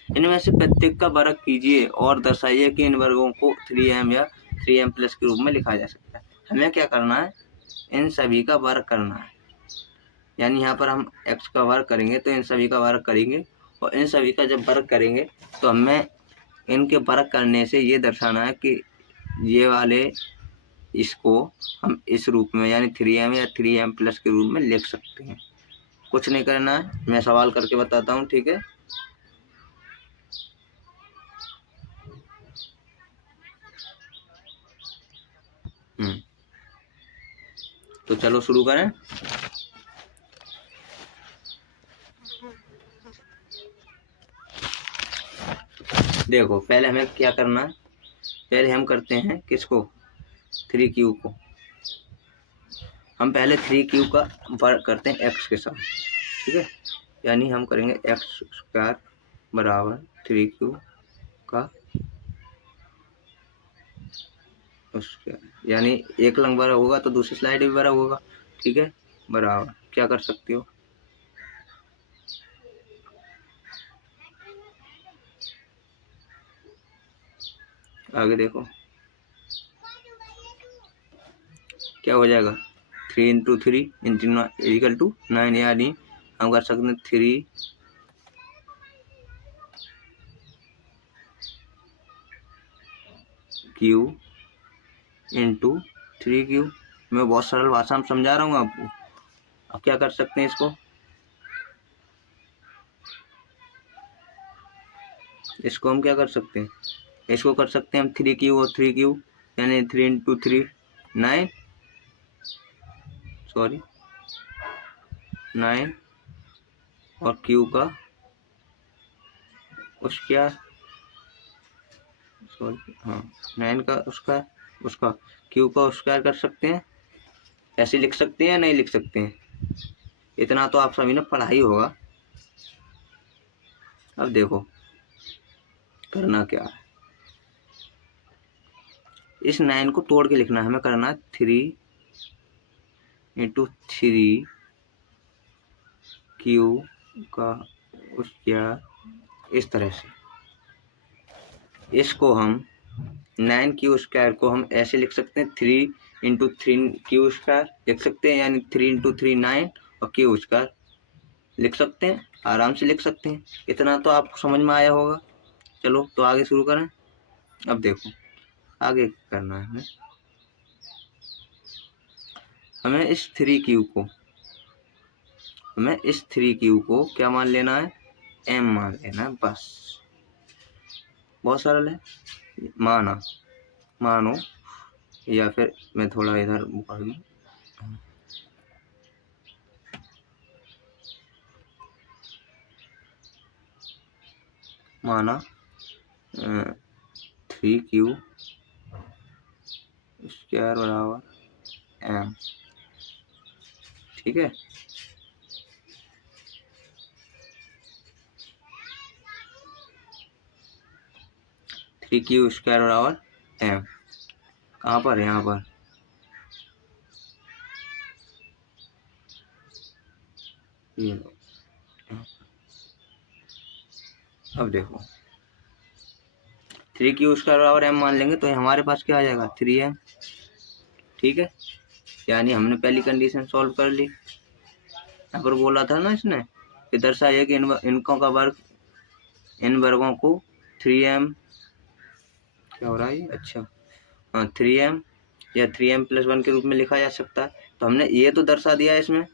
इनमें से प्रत्येक का वर्ग कीजिए और दर्शाइए कि इन वर्गों को 3m या 3m+ के रूप में लिखा जा सकता है। हमें क्या करना है? इन सभी का वर्ग करना है, यानी यहाँ पर हम x का वर्ग करेंगे तो इन सभी का वर्ग करेंगे, और इन सभी का जब वर्ग करेंगे तो हमें इनके वर्ग करने से ये दर्शाना है कि ये वाले इसको हम इस रूप में यानी 3m या 3m+ के रूप में लिख सकते हैं। कुछ नहीं करना है, मैं सवाल करके बताता हूँ। ठीक है, तो चलो शुरू करें। देखो पहले हमें क्या करना है? पहले हम करते हैं किसको? 3q को। हम पहले 3q का वर्ग करते हैं x के साथ। ठीक है, यानी हम करेंगे x² बराबर 3q का उसके, यानी एक लंग बड़ा होगा तो दूसरी स्लाइड भी बड़ा होगा। ठीक है, बराबर क्या कर सकते हो? आगे देखो क्या हो जाएगा? 3 × 3 = 9, यानी हम कर सकते हैं 3 q × 3q। मैं बहुत सरल भाषा में समझा रहा हूँ आपको। अब क्या कर सकते हैं? इसको हम क्या कर सकते हैं? इसको कर सकते हैं हम 3q और 3q, यानी 3 × 3 9, सॉरी 9 और q का उसका, सॉरी हाँ 9 का उसका q का स्क्वायर कर सकते हैं। ऐसे लिख सकते हैं या नहीं लिख सकते हैं? इतना तो आप सभी ने पढ़ा ही होगा। अब देखो करना क्या है, इस 9 को तोड़ के लिखना है। हमें करना है 3 × 3 q का उसका, इस तरह से। इसको हम 9 क्यू स्क्वायर को हम ऐसे लिख सकते हैं 3 × 3 क्यू स्क्वायर लिख सकते हैं, यानी 3 × 3 9 और क्यू स्क्वायर लिख सकते हैं, आराम से लिख सकते हैं। इतना तो आपको समझ में आया होगा। चलो तो आगे शुरू करें। अब देखो आगे करना है हमें इस 3 क्यू को क्या मान लेना है, m मान लेना है, बस बहुत सरल है। मानो या फिर मैं थोड़ा इधर पढ़ लूँ, माना 3 क्यू स्क्वायर बराबर m, ठीक है। थ्री क्यू स्क्वायर बराबर m कहाँ पर, यहाँ पर, ये लो। अब देखो 3 क्यू स्क्वायर बराबर m मान लेंगे तो हमारे पास क्या आ जाएगा 3m, ठीक है। यानी हमने पहली कंडीशन सॉल्व कर ली। यहाँ पर बोला था ना इसने कि दर्शाइए कि इनकों का वर्ग, इन वर्गों को 3m क्या हो रहा है, अच्छा हाँ 3m या 3m+1 के रूप में लिखा जा सकता है। तो हमने ये तो दर्शा दिया है इसमें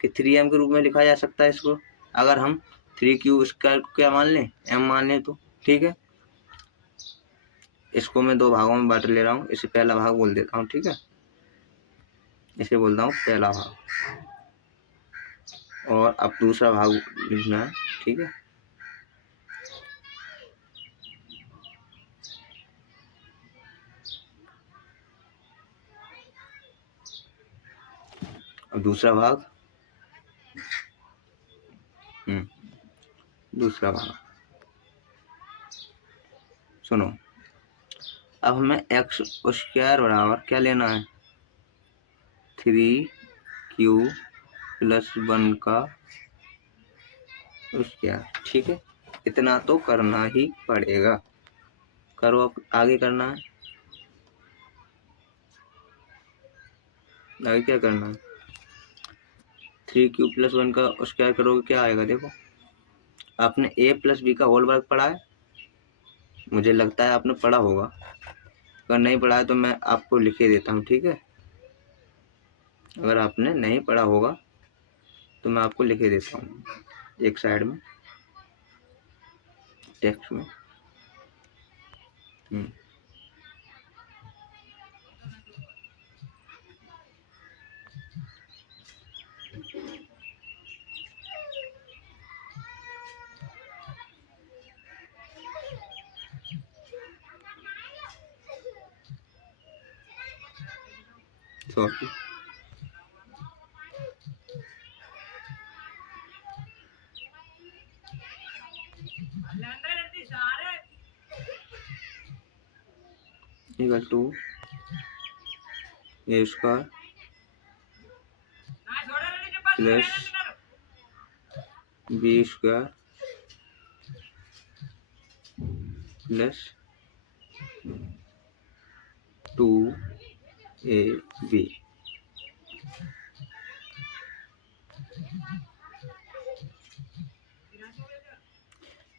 कि 3m के रूप में लिखा जा सकता है इसको, अगर हम 3 क्यू स्क्वायर को क्या मान लें, m मान लें तो, ठीक है। इसको मैं 2 भागों में बांट ले रहा हूँ, इसे पहला भाग बोल देता हूँ, ठीक है। इसे बोलता हूँ पहला भाग, और अब दूसरा भाग लिखना है, ठीक है। अब दूसरा भाग, दूसरा भाग सुनो। अब हमें x स्क्वायर बराबर क्या लेना है, 3q+1 का स्क्वायर, ठीक है। इतना तो करना ही पड़ेगा, करो। अब आगे करना है, आगे क्या करना है, 3q+1 का स्क्वायर करोगे क्या आएगा, देखो आपने a+b का होल वर्ग पढ़ा है, मुझे लगता है आपने पढ़ा होगा। अगर नहीं पढ़ा है तो मैं आपको लिखे देता हूँ, ठीक है। अगर आपने नहीं पढ़ा होगा तो मैं आपको लिखे देता हूँ एक साइड में टेक्स्ट में। Sorry, equal to a square plus b square plus 2ab।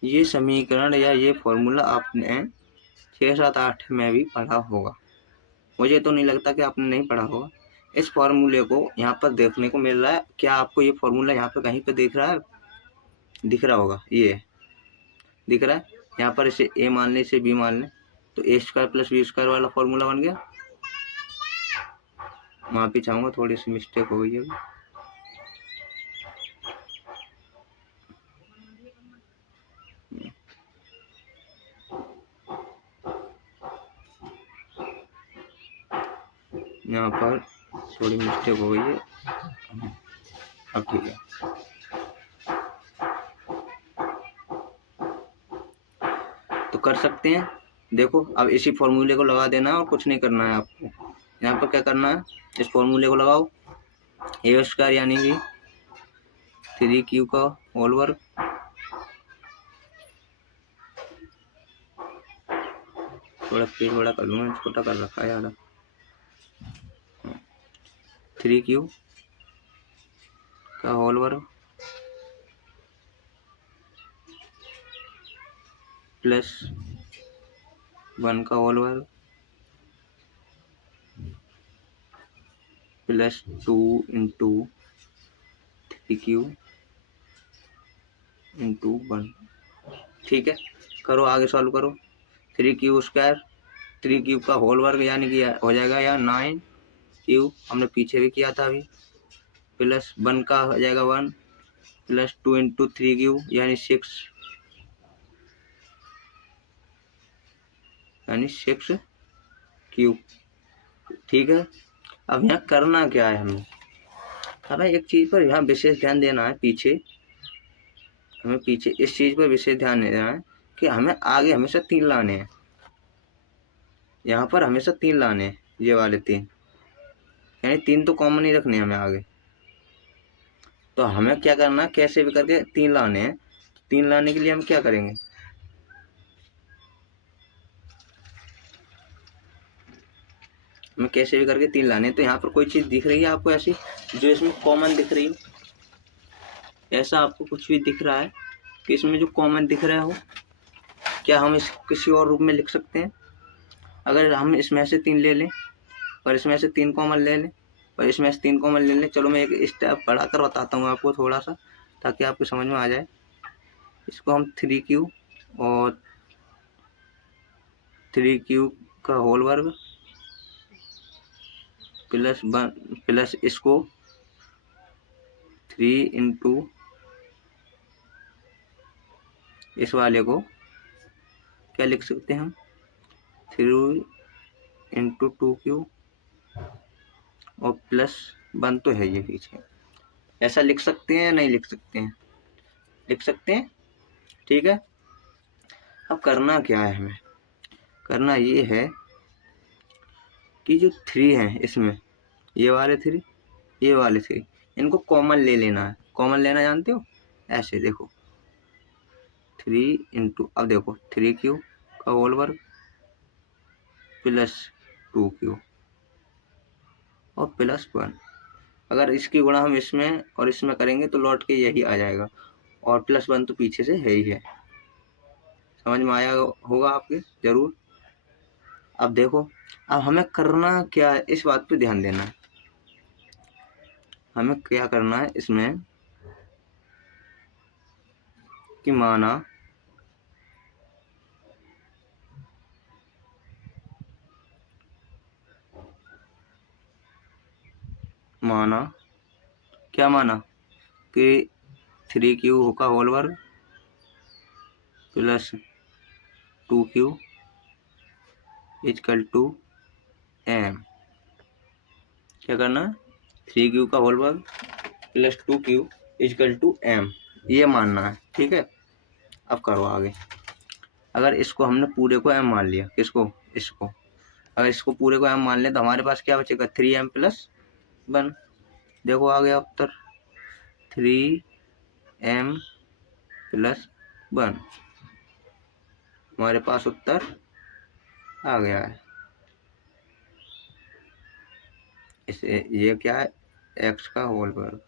ये समीकरण या ये फॉर्मूला आपने 6, 7, 8 में भी पढ़ा होगा, मुझे तो नहीं लगता कि आपने नहीं पढ़ा होगा। इस फॉर्मूले को यहाँ पर देखने को मिल रहा है, क्या आपको ये फॉर्मूला यहाँ पर कहीं पे दिख रहा है, दिख रहा होगा, ये दिख रहा है। यहाँ पर इसे a मान लें, इसे b मान लें, तो a square plus b square वाला फॉर्मूला बन गया। माफी चाहूँगा, थोड़ी सी मिस्टेक हो गई है। यहाँ पर थोड़ी मिस्टेक हो गई है, अब ठीक है। तो कर सकते हैं, देखो अब इसी फॉर्मूले को लगा देना है और कुछ नहीं करना है आपको। यहाँ पर क्या करना है, इस फॉर्मूले को लगाओ, a स्क्वायर यानी कि 3q का होल वर्ग थोड़ा पेज बड़ा कर लूँगा, छोटा कर रखा है ज़्यादा। 3Q का होल वर्ग प्लस 1 का होल वर्ग प्लस 2 इंटू 3Q इंटू 1। ठीक है, करो आगे सॉल्व करो। 3Q स्क्वायर 3Q का होल वर्ग यानी कि हो जाएगा या 9Q, हमने पीछे भी किया था अभी, प्लस 1 का हो जाएगा 1 प्लस 2 इंटू 3Q यानी 6 यानी 6Q। ठीक है, अब यहाँ करना क्या है हमें एक चीज़ पर यहाँ विशेष ध्यान देना है। हमें पीछे इस चीज़ पर विशेष ध्यान देना है कि हमें आगे हमेशा 3 लाने हैं। यहाँ पर हमेशा 3 लाने हैं, ये वाले 3, यानी 3 तो कॉमन ही रखने हैं हमें आगे। तो हमें क्या करना है, कैसे भी करके 3 लाने हैं। 3 लाने के लिए हम क्या करेंगे, हमें कैसे भी करके 3 लाने हैं। तो यहाँ पर कोई चीज़ दिख रही है आपको ऐसी जो इसमें कॉमन दिख रही हो, ऐसा आपको कुछ भी दिख रहा है कि इसमें जो कॉमन दिख रहा हो, क्या हम इस किसी और रूप में लिख सकते हैं? अगर हम इसमें से 3 ले लें और इसमें से 3 कॉमन ले लें और इसमें से 3 कॉमन ले लें। चलो मैं एक स्टेप बढ़ा कर बताता हूँ आपको थोड़ा सा, ताकि आपको समझ में आ जाए। इसको हम 3Q और 3Q का होल वर्ग प्लस 1 प्लस इसको 3 इंटू इस वाले को क्या लिख सकते हैं हम, 3 इंटू 2Q और प्लस 1 तो है ये पीछे। ऐसा लिख सकते हैं, नहीं लिख सकते हैं? लिख सकते हैं। ठीक है, अब करना क्या है, हमें करना ये है कि जो 3 हैं इसमें, ये वाले 3 ये वाले 3, इनको कॉमन ले लेना है। कॉमन लेना जानते हो? ऐसे देखो 3 इंटू, अब देखो 3Q का होल वर्ग प्लस 2Q और प्लस 1। अगर इसकी गुणा हम इसमें और इसमें करेंगे तो लौट के यही आ जाएगा, और प्लस 1 तो पीछे से है ही है। समझ में आया होगा आपके ज़रूर। अब देखो, अब हमें करना क्या है, इस बात पे ध्यान देना है। हमें क्या करना है इसमें कि माना क्या माना कि 3Q का होल वर्ग plus 2Q equal to M। क्या करना है, 3Q का होल वर्ग plus 2Q equal to M, ये मानना है। ठीक है, अब करो आगे। अगर इसको हमने पूरे को M मान लिया, किसको, इसको, अगर इसको पूरे को M मान लिया तो हमारे पास क्या बचेगा, 3M प्लस 1। देखो आ गया उत्तर 3M प्लस 1, हमारे पास उत्तर आ गया है। इसे ये क्या है, x का होल वर्ग।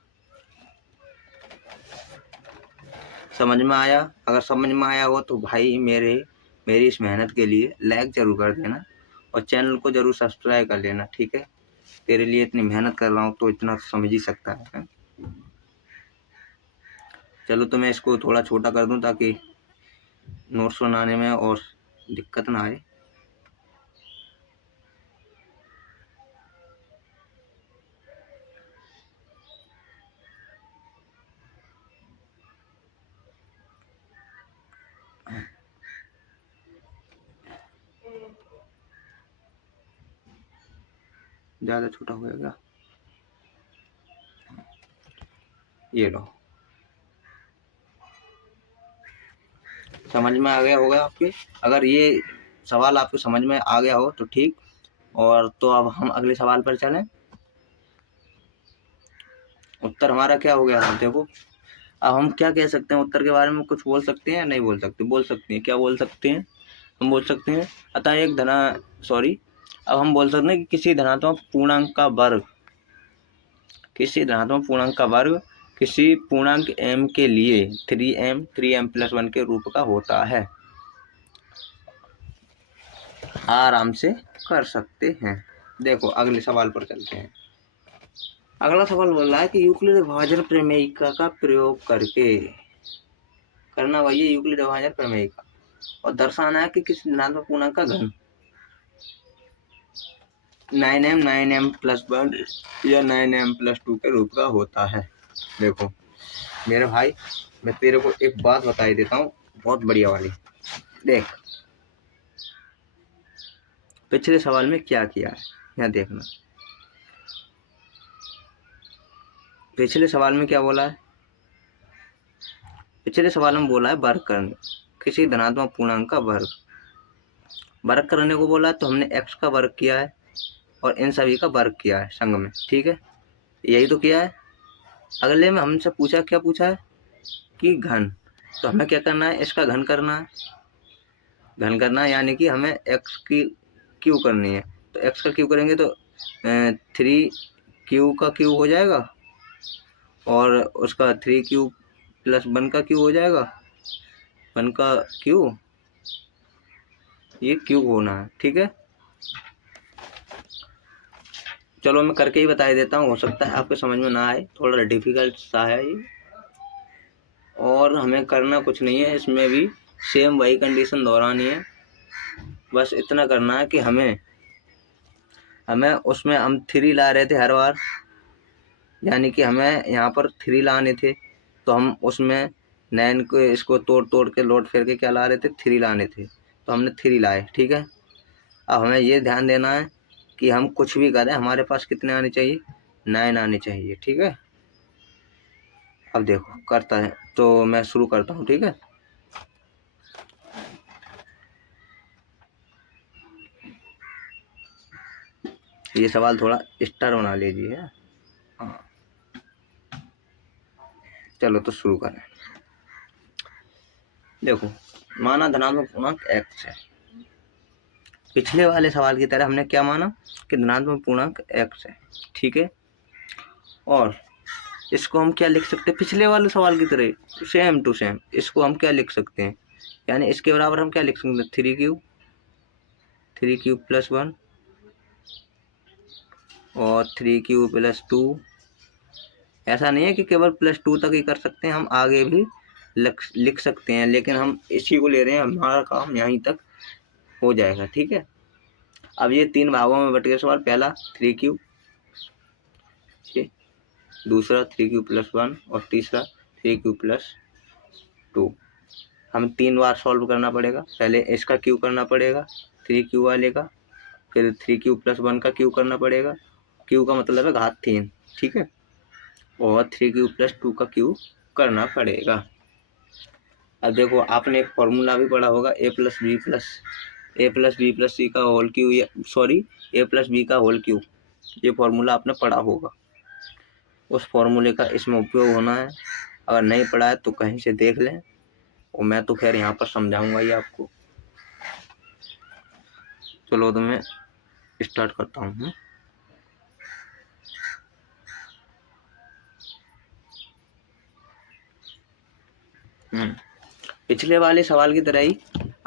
समझ में आया? अगर समझ में आया हो तो भाई मेरी इस मेहनत के लिए लाइक जरूर कर देना और चैनल को जरूर सब्सक्राइब कर लेना। ठीक है, तेरे लिए इतनी मेहनत कर रहा हूँ तो इतना तो समझ ही सकता है। चलो तो मैं इसको थोड़ा छोटा कर दूं ताकि नोट्स बनाने में और दिक्कत ना आए। ज़्यादा छोटा हो गया, ये लो, समझ में आ गया होगा आपके। अगर ये सवाल आपको समझ में आ गया हो तो ठीक, और तो अब हम अगले सवाल पर चलें। उत्तर हमारा क्या हो गया, अब देखो, अब हम क्या कह सकते हैं उत्तर के बारे में, कुछ बोल सकते हैं या नहीं बोल सकते? बोल सकते हैं, क्या बोल सकते हैं? हम बोल सकते हैं अतः एक अब हम बोल सकते हैं कि किसी धनात्मक पूर्णांक का वर्ग किसी पूर्णांक m के लिए 3m के रूप का होता है। आराम से कर सकते हैं। देखो अगले सवाल पर चलते हैं। अगला सवाल बोल रहा है कि यूक्लिड विभाजन प्रमेयिका का प्रयोग करके करना वही है यूक्लिड विभाजन प्रमेयिका और दर्शाना है कि किसी धनात्मक पूर्णांक का घन 9m+1 या 9m+2 के रूप का होता है। देखो मेरे भाई, मैं तेरे को एक बात बताई देता हूँ बहुत बढ़िया वाली। देख पिछले सवाल में क्या किया है, यहाँ देखना। पिछले सवाल में क्या बोला है? पिछले सवाल में बोला है वर्ग करने, किसी धनात्मक पूर्णांक का वर्ग करने को बोला है। तो हमने x का वर्ग किया है और इन सभी का वर्ग किया है संग में, ठीक है, यही तो किया है। अगले में हमसे पूछा, क्या पूछा है कि घन, तो हमें क्या करना है, इसका घन करना है, यानी कि हमें x की क्यू करनी है। तो x का क्यू करेंगे तो 3q का क्यू हो जाएगा और उसका 3q + 1 का क्यू हो जाएगा। 1 का क्यू, ये क्यू होना है, ठीक है। चलो मैं करके ही बता देता हूँ, हो सकता है आपके समझ में ना आए, थोड़ा डिफिकल्ट सा है ये। और हमें करना कुछ नहीं है, इसमें भी सेम वही कंडीशन दोहरानी है। बस इतना करना है कि हमें उसमें हम 3 ला रहे थे हर बार, यानी कि हमें यहाँ पर 3 लाने थे, तो हम उसमें 9 को इसको तोड़ के लौट फिर के क्या ला रहे थे, 3 लाने थे, तो हमने 3 लाए, ठीक है। अब हमें ये ध्यान देना है कि हम कुछ भी करें हमारे पास कितने आने चाहिए, 9 आने चाहिए, ठीक है। अब देखो करता है, तो मैं शुरू करता हूँ, ठीक है। ये सवाल थोड़ा स्टार बना लीजिए। हाँ चलो तो शुरू करें। देखो माना धनात्मक पूर्णांक x है। पिछले वाले सवाल की तरह हमने क्या माना कि धनात्मक पूर्णांक x है, ठीक है। और इसको हम क्या लिख सकते हैं, पिछले वाले सवाल की तरह सेम टू सेम इसको हम क्या लिख सकते हैं, यानी इसके बराबर हम क्या लिख सकते हैं, 3q + 1 और 3q + 2। ऐसा नहीं है कि केवल +2 तक ही कर सकते हैं, हम आगे भी लिख सकते हैं, लेकिन हम इसी को ले रहे हैं, हमारा काम यहीं तक हो जाएगा, ठीक है। अब ये 3 भागों में बट गया सवाल। पहला 3q, दूसरा 3q + 1 और तीसरा 3q + 2। हमें 3 बार सॉल्व करना पड़ेगा। पहले इसका क्यू करना पड़ेगा 3q वाले का, फिर 3q + 1 का क्यू करना पड़ेगा, क्यू का मतलब है घात 3, ठीक है, और 3q + 2 का क्यू करना पड़ेगा। अब देखो आपने एक फॉर्मूला भी पढ़ा होगा, a + b + c का होल क्यू, a + b का होल क्यू, ये फॉर्मूला आपने पढ़ा होगा। उस फॉर्मूले का इसमें उपयोग होना है। अगर नहीं पढ़ा है तो कहीं से देख लें, और मैं तो खैर यहाँ पर समझाऊंगा ही आपको। चलो तो मैं स्टार्ट करता हूँ। पिछले वाले सवाल की तरह ही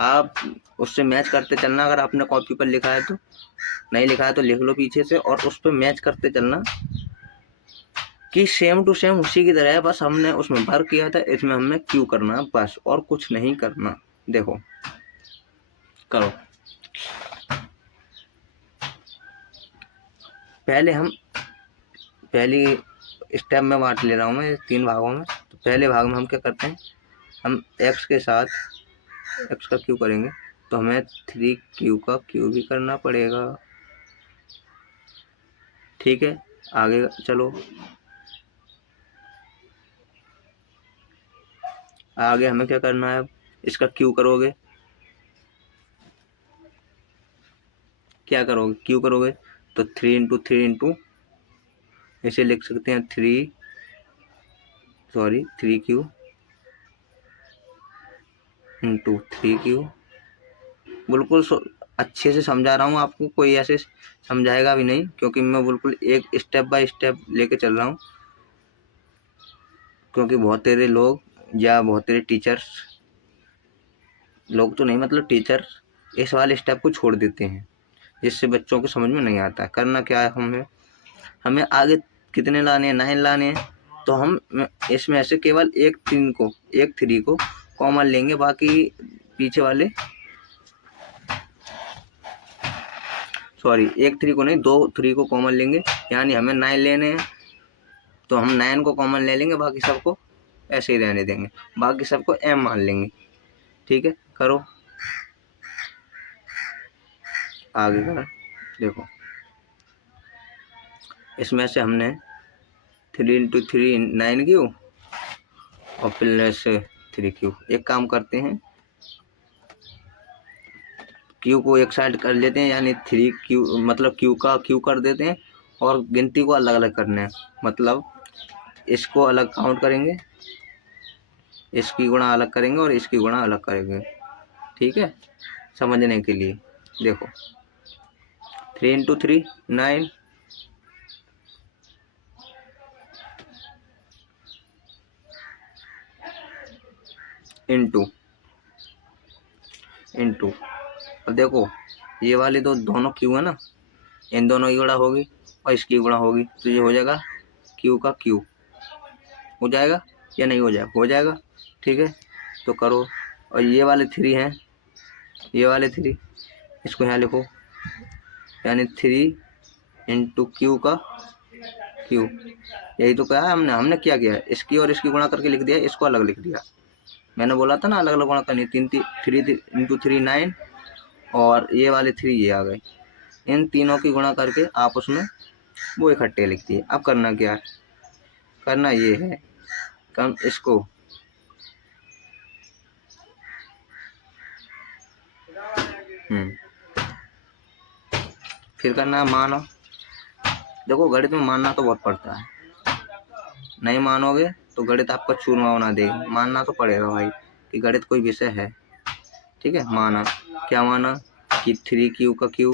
आप उससे मैच करते चलना। अगर आपने कॉपी पर लिखा है तो, नहीं लिखा है तो लिख लो पीछे से, और उस पर मैच करते चलना कि सेम टू सेम उसी की तरह है, बस हमने उसमें वर्ग किया था, इसमें हमें क्यू करना है बस, और कुछ नहीं करना। देखो करो। पहले हम पहली स्टेप में बांट ले रहा हूँ मैं 3 भागों में। तो पहले भाग में हम क्या करते हैं, हम x के साथ x का क्यू करेंगे, तो हमें 3q का क्यू भी करना पड़ेगा, ठीक है। आगे चलो, आगे हमें क्या करना है, इसका क्यू करोगे, क्या करोगे, क्यू करोगे, तो 3 × 3 इसे लिख सकते हैं 3q × 3q बिल्कुल अच्छे से समझा रहा हूँ आपको, कोई ऐसे समझाएगा भी नहीं, क्योंकि मैं बिल्कुल एक स्टेप बाय स्टेप लेके चल रहा हूँ। क्योंकि बहुत तेरे लोग या बहुत तेरे टीचर्स, लोग तो नहीं मतलब टीचर, इस वाले स्टेप को छोड़ देते हैं, जिससे बच्चों को समझ में नहीं आता। करना क्या है, हमें आगे कितने लाने हैं, 9 लाने हैं, तो हम इसमें ऐसे केवल एक 3 को कॉमन लेंगे, बाकी पीछे वाले एक 3 को नहीं, 2 3 को कॉमन लेंगे। यानी हमें 9 लेने हैं, तो हम 9 को कॉमन ले लेंगे, बाकी सबको ऐसे ही रहने देंगे, बाकी सबको m मान लेंगे। ठीक है, करो आगे करो। देखो इसमें से हमने 3 × 3 9 क्यू और प्लस 3 क्यू। एक काम करते हैं, क्यू को एक साइड कर लेते हैं, यानी 3 क्यू मतलब क्यू का क्यू कर देते हैं, और गिनती को अलग अलग करना है। मतलब इसको अलग काउंट करेंगे, इसकी गुणा अलग करेंगे और इसकी गुणा अलग करेंगे। ठीक है, समझने के लिए देखो 3 × 3 9 इंटू। और देखो ये वाले दोनों क्यू है ना, इन दोनों की गुणा होगी और इसकी गुणा होगी, तो ये हो जाएगा क्यू का क्यू। हो जाएगा या नहीं हो जाएगा? हो जाएगा। ठीक है, तो करो। और ये वाले 3 हैं, ये वाले 3 इसको यहाँ लिखो, यानी 3 × क्यू का क्यू। यही तो कहा है हमने क्या किया, इसकी और इसकी गुणा करके लिख दिया, इसको अलग लिख दिया। मैंने बोला था ना अलग अलग गुणा करनी। 3 × 3 9 और ये वाले 3 ये आ गए। इन तीनों की गुणा करके आपस में वो इकट्ठे लिख दिए। अब करना क्या है, करना ये है, कम इसको फिर करना है मानो। देखो गणित में मानना तो बहुत पड़ता है, नहीं मानोगे तो गणित आपका चूरमा बना देगा। मानना तो पड़ेगा भाई कि गणित कोई विषय है। ठीक है, माना क्या, माना कि 3 क्यू का क्यू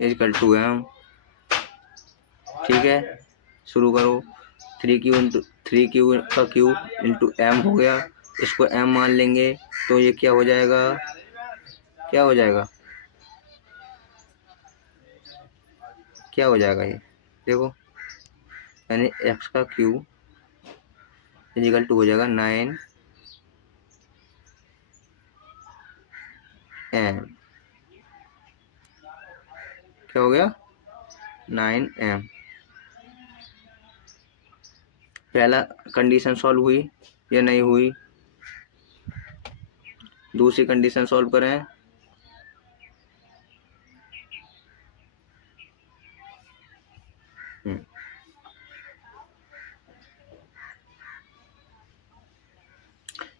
इक्वल टू m। ठीक है, शुरू करो। 3 क्यू का क्यू इंटू m हो गया, इसको m मान लेंगे, तो ये क्या हो जाएगा, क्या हो जाएगा, क्या हो जाएगा ये देखो, यानी x का क्यू इक्वल टू हो जाएगा 9m। क्या हो गया, 9m। पहला कंडीशन सॉल्व हुई या नहीं हुई? दूसरी कंडीशन सॉल्व करें।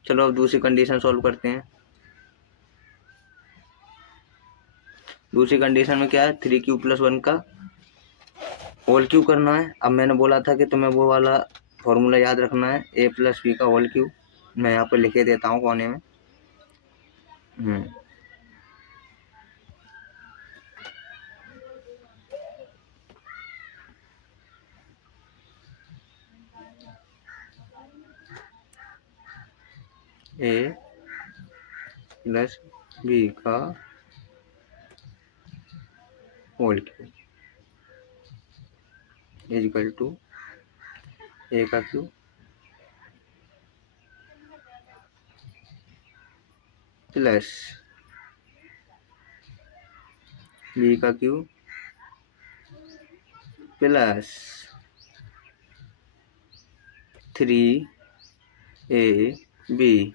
चलो अब दूसरी कंडीशन सॉल्व करते हैं। दूसरी कंडीशन में क्या है, 3q + 1 का होल क्यू करना है। अब मैंने बोला था कि तुम्हें वो वाला फॉर्मूला याद रखना है, a + b का होल क्यू। मैं यहाँ पर लिखे देता हूँ कोने में। a + b का whole cube equal to a का क्यू प्लस b का क्यू प्लस 3ab।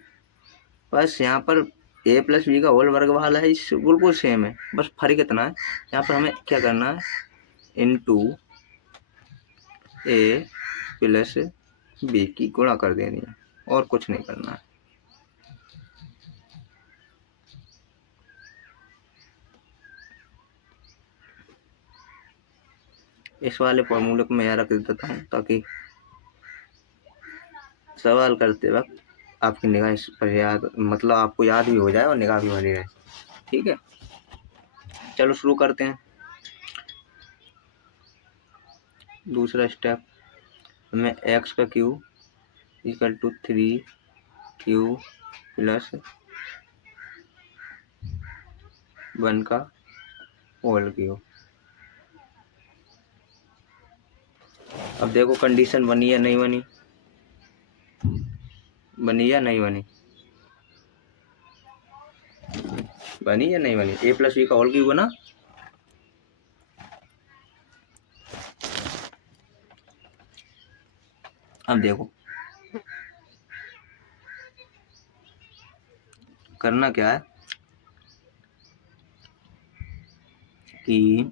बस यहाँ पर a + b का होल वर्ग वाला है, इस बिल्कुल सेम है, बस फर्क इतना है यहाँ पर हमें क्या करना है, इंटू a + b की गुणा कर देनी है, और कुछ नहीं करना है। इस वाले फॉर्मूले को मैं यहाँ रख देता हूँ, ताकि सवाल करते वक्त आपकी निगाह इस पर याद, मतलब आपको याद भी हो जाए और निगाह भी बनी रहे। ठीक है, चलो शुरू करते हैं। दूसरा स्टेप, हमें एक्स का क्यूब इक्वल टू 3 प्लस 1 का होल क्यूब। अब देखो कंडीशन बनी या नहीं बनी, बनी या नहीं बनी, बनी या नहीं बनी। ए प्लस बी का होल क्यूब बना। अब देखो करना क्या है कि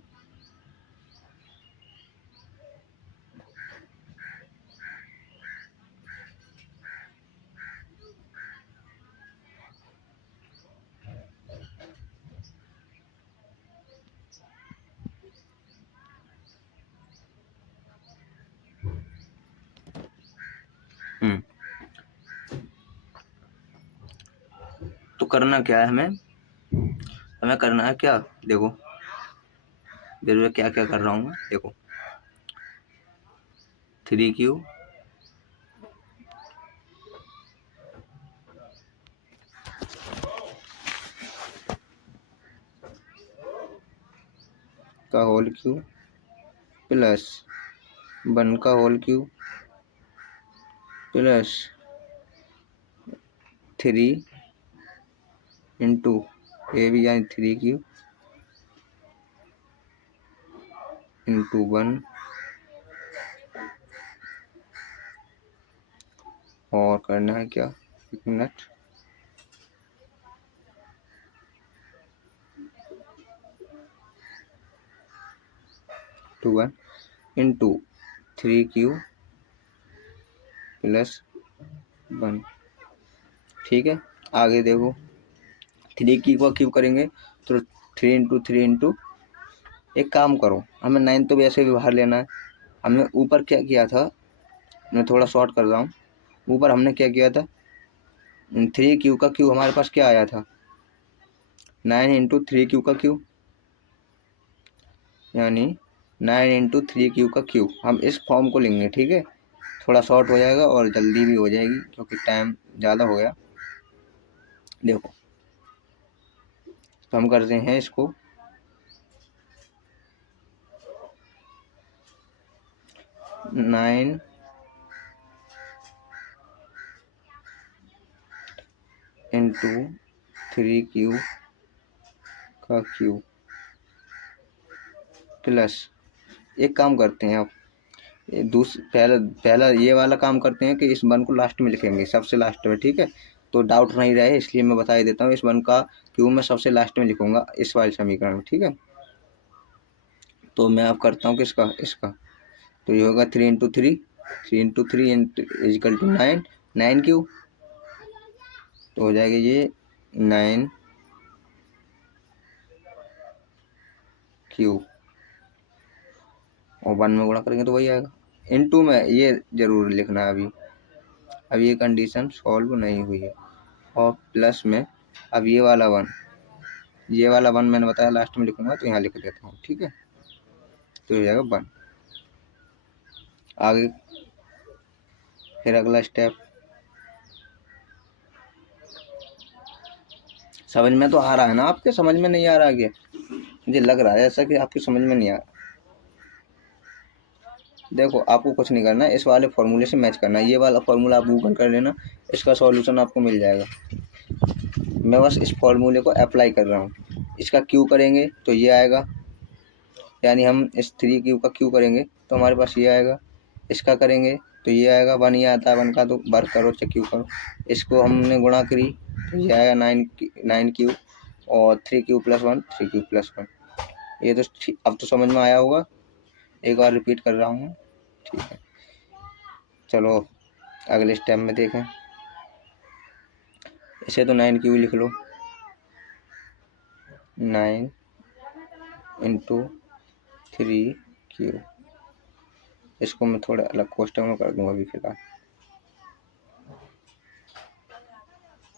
तो करना क्या है, हमें करना है क्या, देखो जरूर क्या क्या कर रहा हूँ मैं। देखो 3 का होल क्यूब प्लस 1 का होल क्यूब प्लस 3 इंटू ए भी यानी 3 इंटू 1 और करना है क्या, 1 मिनट, टू 1 इंटू 3 प्लस 1। ठीक है, आगे देखो 3 को क्यूब करेंगे तो 3 इंटू एक काम करो, हमें 9 तो वैसे भी बाहर लेना है। हमने ऊपर क्या किया था, मैं थोड़ा शॉर्ट कर रहा हूँ। ऊपर हमने क्या किया था, 3 का क्यूब हमारे पास क्या आया था, 9 इंटू 3 का क्यूब, यानी 9 इंटू 3 का क्यूब। हम इस फॉर्म को लेंगे। ठीक है, थोड़ा शॉर्ट हो जाएगा और जल्दी भी हो जाएगी क्योंकि टाइम ज़्यादा हो गया। देखो तो हम करते हैं इसको 9 इंटू 3 का क्यूब प्लस, एक काम करते हैं आप, पहला ये वाला काम करते हैं कि इस 1 को लास्ट में लिखेंगे, सबसे लास्ट में। ठीक है, तो डाउट नहीं रहे इसलिए मैं बता ही देता हूँ, इस 1 का क्यूब मैं सबसे लास्ट में लिखूंगा इस वाले समीकरण में। ठीक है, तो मैं अब करता हूँ किसका, इसका। तो ये होगा 3 इंटू 3 इजिकल टू 9 क्यूब, तो हो जाएगा ये 9 क्यूब और 1 में गुणा करेंगे तो वही आएगा। इनटू में ये जरूर लिखना है अब ये कंडीशन सॉल्व नहीं हुई है। और प्लस में अब ये वाला 1 मैंने बताया लास्ट में लिखूंगा, तो यहाँ लिख देता हूँ। ठीक है, तो हो जाएगा 1। आगे फिर अगला स्टेप, समझ में तो आ रहा है ना आपके, समझ में नहीं आ रहा है? मुझे लग रहा है ऐसा कि आपकी समझ में नहीं आ रहा। देखो आपको कुछ नहीं करना है, इस वाले फॉर्मूले से मैच करना है। ये वाला फॉर्मूला आप गूगल कर लेना, इसका सॉल्यूशन आपको मिल जाएगा। मैं बस इस फॉर्मूले को अप्लाई कर रहा हूँ। इसका क्यू करेंगे तो ये आएगा, यानी हम इस 3 का क्यू करेंगे तो हमारे पास ये आएगा। इसका करेंगे तो ये आएगा, 1 ये आता है, 1 का तो वर्क करो चाहे क्यू करो। इसको हमने गुणा करी तो ये आएगा 9 क्यू और 3 प्लस 1 3 प्लस 1। ये तो अब तो समझ में आया होगा, एक बार रिपीट कर रहा हूँ। ठीक है, चलो अगले स्टेप में देखें। इसे तो 9 लिख लो, 9 इंटू 3। इसको मैं थोड़ा अलग कोष्टक में कर दूंगा अभी फिलहाल।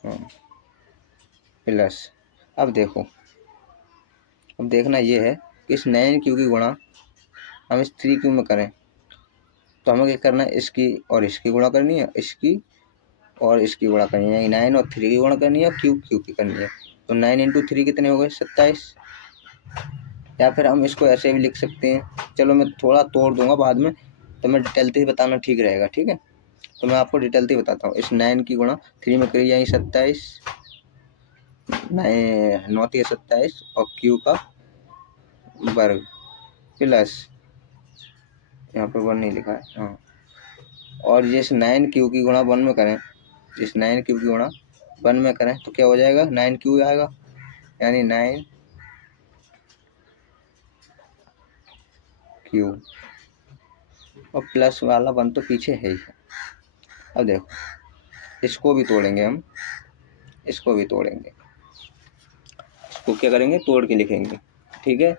हाँ प्लस, अब देखो, अब देखना ये है कि इस 9q की गुणा हम इस 3q में करें तो हमें क्या करना है, इसकी और इसकी गुणा करनी है, इसकी और इसकी गुणा करनी है, 9 और 3 की गुणा करनी है और क्यू की करनी है। तो 9 × 3 कितने हो गए, 27। या फिर हम इसको ऐसे भी लिख सकते हैं, चलो मैं थोड़ा तोड़ दूंगा बाद में, तो मैं डिटेलते ही बताना ठीक रहेगा, ठीक है। तो मैं आपको डिटेलते ही बताता हूँ। इस 9 की गुणा 3 में करी जाएगी 27, 9 × 27 और क्यू का वर्ग प्लस, यहाँ पर 1 नहीं लिखा है, हाँ। और ये इस 9q की गुणा 1 में करें, इस 9q की गुणा 1 में करें तो क्या हो जाएगा, 9q आएगा, यानी 9q और प्लस वाला 1 तो पीछे है ही। अब देखो इसको भी तोड़ेंगे हम, इसको भी तोड़ेंगे, इसको क्या करेंगे, तोड़ के लिखेंगे, ठीक है।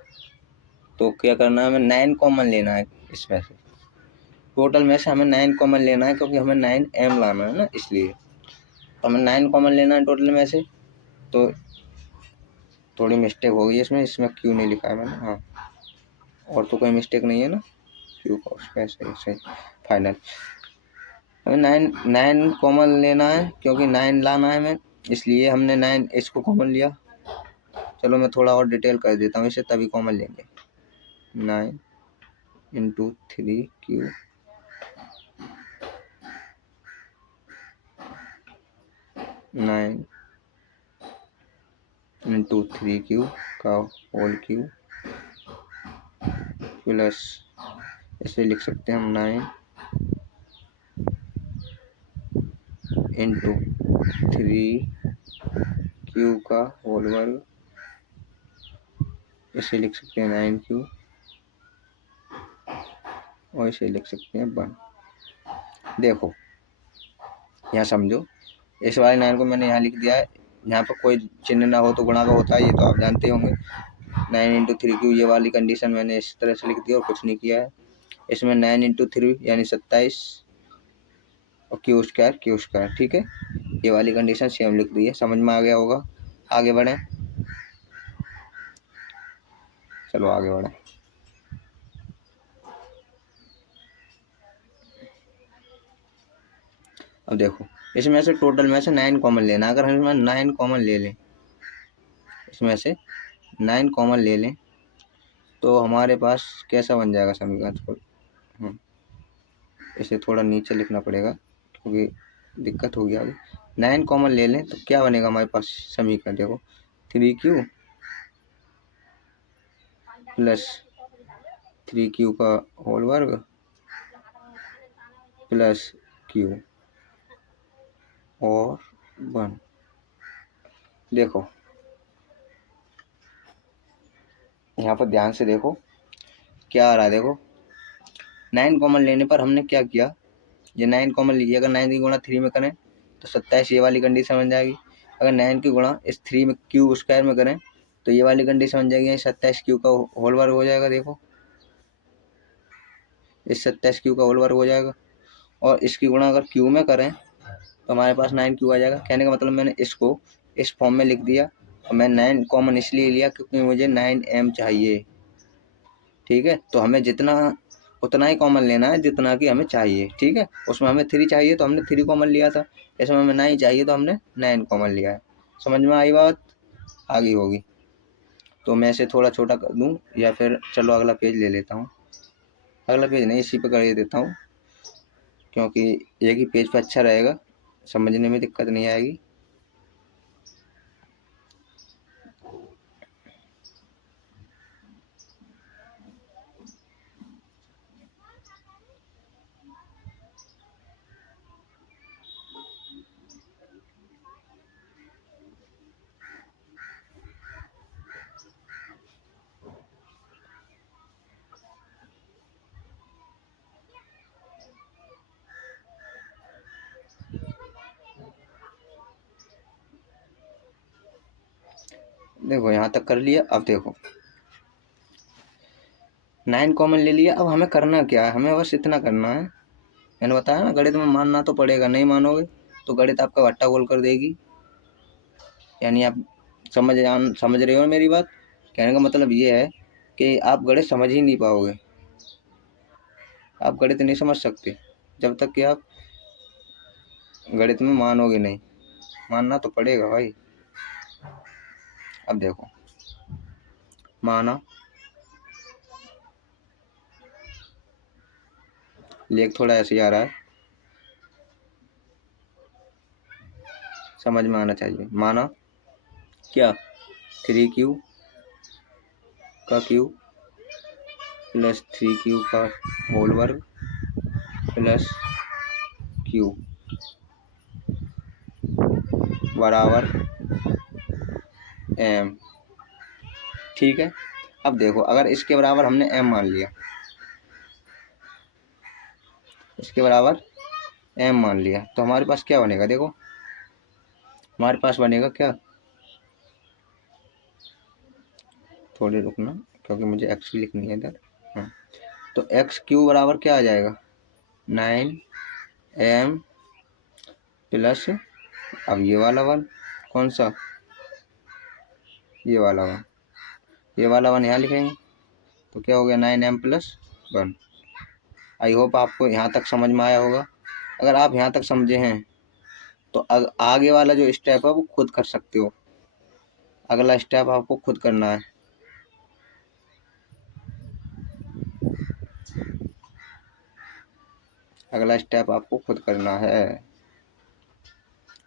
तो क्या करना है, हमें 9 कॉमन लेना है इसमें से, टोटल में से हमें 9 कॉमन लेना है, क्योंकि हमें 9m लाना है ना, इसलिए तो हमें 9 कॉमन लेना है टोटल में से। तो थोड़ी मिस्टेक हो गई इसमें, इसमें क्यू नहीं लिखा है मैंने, हाँ। और तो कोई मिस्टेक नहीं है ना, क्यू का उसका सही सही फाइनल। हमें 9 कॉमन लेना है, क्योंकि 9 लाना है हमें, इसलिए हमने 9 इसको कॉमन लिया। चलो मैं थोड़ा और डिटेल कर देता हूँ इसे, तभी कॉमन लेंगे। 9 × 3q 9 × 3q का होल क्यू प्लस, इसे लिख सकते हैं हम 9 × 3q का होल वर्ग, इसे लिख सकते हैं 9q और इसे लिख सकते हैं 1। देखो यहाँ समझो, इस वाले 9 को मैंने यहाँ लिख दिया है, यहाँ पर कोई चिन्ह ना हो तो गुणा का होता है, ये तो आप जानते होंगे। 9 × 3q ये वाली कंडीशन मैंने इस तरह से लिख दी और कुछ नहीं किया है। इसमें 9 × 3 यानी 27 और क्यू स्क्वायर, ठीक है। ये वाली कंडीशन सेम लिख दी है, समझ में आ गया होगा। आगे बढ़ें, चलो आगे बढ़ें। अब देखो इसमें से टोटल में से 9 कॉमन लेना, अगर हम इसमें 9 कॉमन ले लें, इसमें से 9 कॉमन ले लें तो हमारे पास कैसा बन जाएगा समीकरण। इसे थोड़ा नीचे लिखना पड़ेगा क्योंकि दिक्कत होगी आगे। 9 कॉमन ले लें तो क्या बनेगा हमारे पास समीकरण, देखो 3q प्लस 3q का होल वर्ग प्लस q और 1। देखो यहाँ पर ध्यान से देखो क्या आ रहा है, देखो 9 कॉमन लेने पर हमने क्या किया, ये 9 कॉमन लीजिए, अगर 9 की गुणा 3 में करें तो 27 ये वाली कंडीशन बन जाएगी। अगर 9 की गुणा इस 3 में क्यू स्क्वायर में करें तो ये वाली कंडीशन बन जाएगी, 27 क्यू का होल वर्ग हो जाएगा। देखो इस 27 क्यू का होल वर्ग हो जाएगा, और इसकी गुणा अगर क्यू में करें तो हमारे पास 9q आ जाएगा। कहने का मतलब मैंने इसको इस फॉर्म में लिख दिया, और मैं 9 कॉमन इसलिए लिया क्योंकि मुझे 9m चाहिए, ठीक है। तो हमें जितना उतना ही कॉमन लेना है जितना कि हमें चाहिए, ठीक है। उसमें हमें 3 चाहिए तो हमने 3 कॉमन लिया था, इसमें हमें 9 चाहिए तो हमने 9 कॉमन लिया है। समझ में आई बात, आगे होगी। तो मैं इसे थोड़ा छोटा कर दूं, या फिर चलो अगला पेज ले लेता हूँ, अगला पेज नहीं इसी पे कर देता हूँ, क्योंकि एक ही पेज पे अच्छा रहेगा, समझने में दिक्कत नहीं आएगी। देखो यहाँ तक कर लिया। अब देखो 9 कॉमन ले लिया, अब हमें करना क्या है, हमें बस इतना करना है, मैंने बताया ना गणित में मानना तो पड़ेगा, नहीं मानोगे तो गणित आपका भट्टा गोल कर देगी। यानी आप समझ रहे हो मेरी बात। कहने का मतलब ये है कि आप गणित समझ ही नहीं पाओगे, आप गणित नहीं समझ सकते जब तक कि आप गणित में मानोगे नहीं। मानना तो पड़ेगा भाई। अब देखो, माना लेख थोड़ा ऐसे ही आ रहा है, समझ में आना चाहिए। माना क्या 3Q का Q प्लस 3Q का होल वर्ग प्लस Q बराबर M। ठीक है। अब देखो, अगर इसके बराबर हमने M मान लिया, इसके बराबर M मान लिया, तो हमारे पास क्या बनेगा? देखो हमारे पास बनेगा क्या, थोड़ी रुकना क्योंकि मुझे x की लिखनी है इधर। हाँ, तो XQ बराबर क्या आ जाएगा? 9M प्लस, अब ये वाला वन, कौन सा? ये वाला वन, ये वाला वन यहाँ लिखेंगे तो क्या हो गया? 9M plus 1। आई होप आपको यहाँ तक समझ में आया होगा। अगर आप यहाँ तक समझे हैं तो आगे वाला जो स्टेप है वो खुद कर सकते हो। अगला स्टेप आपको खुद करना है। अगला स्टेप आपको खुद करना है।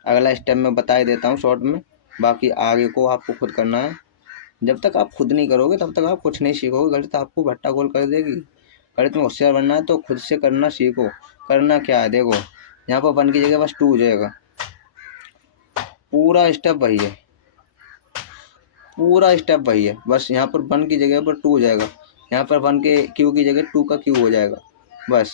अगला स्टेप मैं बता ही देता हूँ शॉर्ट में, बाकी आगे को आपको खुद करना है। जब तक आप खुद नहीं करोगे तब तक आप कुछ नहीं सीखोगे। गणित आपको भट्टा गोल कर देगी। गणित में होशियार बनना है तो खुद से करना सीखो। करना क्या है, देखो यहाँ पर 1 की जगह बस 2 हो जाएगा। पूरा स्टेप वही है, पूरा स्टेप वही है, बस यहाँ पर 1 की जगह पर 2 हो जाएगा। यहाँ पर 1 के Q की जगह 2 का Q हो जाएगा बस।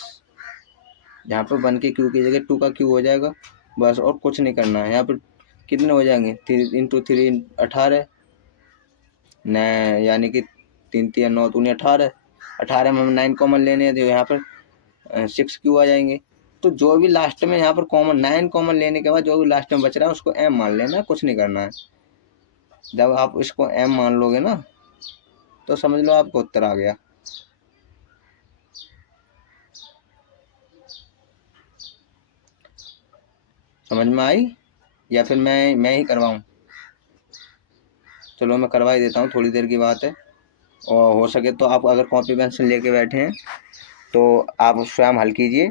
यहाँ पर 1 के Q की जगह 2 का Q हो जाएगा बस, और कुछ नहीं करना है। यहाँ पर कितने हो जाएंगे? 3 × 3 18 न, यानी कि 3 3 9 दूनी 18। 18 में हम 9 कॉमन लेने हैं तो यहाँ पर 6Q आ जाएंगे। तो जो भी लास्ट में यहाँ पर कॉमन 9 कॉमन लेने के बाद जो भी लास्ट में बच रहा है उसको M मान लेना है, कुछ नहीं करना है। जब आप इसको M मान लोगे ना तो समझ लो आपको उत्तर आ गया। समझ में आई या फिर मैं ही करवाऊँ? चलो मैं करवा ही देता हूँ, थोड़ी देर की बात है। और हो सके तो आप अगर कॉपी पेंसिल लेके बैठे हैं तो आप स्वयं हल कीजिए,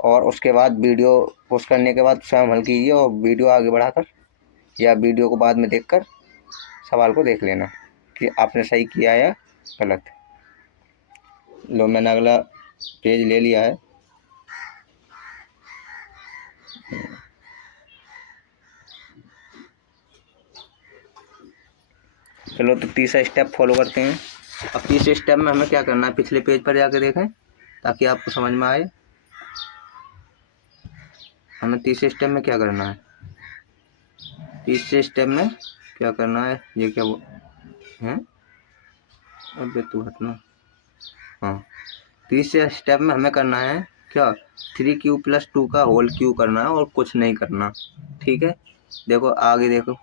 और उसके बाद वीडियो पोस्ट करने के बाद स्वयं हल कीजिए, और वीडियो आगे बढ़ाकर या वीडियो को बाद में देखकर सवाल को देख लेना कि आपने सही किया या गलत। लो मैंने अगला पेज ले लिया है। चलो तो तीसरा स्टेप फॉलो करते हैं। अब तीसरे स्टेप में हमें क्या करना है, पिछले पेज पर जाकर देखें ताकि आपको समझ में आए। हमें तीसरे स्टेप में क्या करना है, तीसरे स्टेप में क्या करना है, ये क्या है? अबे तू हटना। हाँ, तीसरे स्टेप में हमें करना है क्या, 3Q प्लस 2 का होल Q करना है और कुछ नहीं करना। ठीक है, देखो आगे देखो।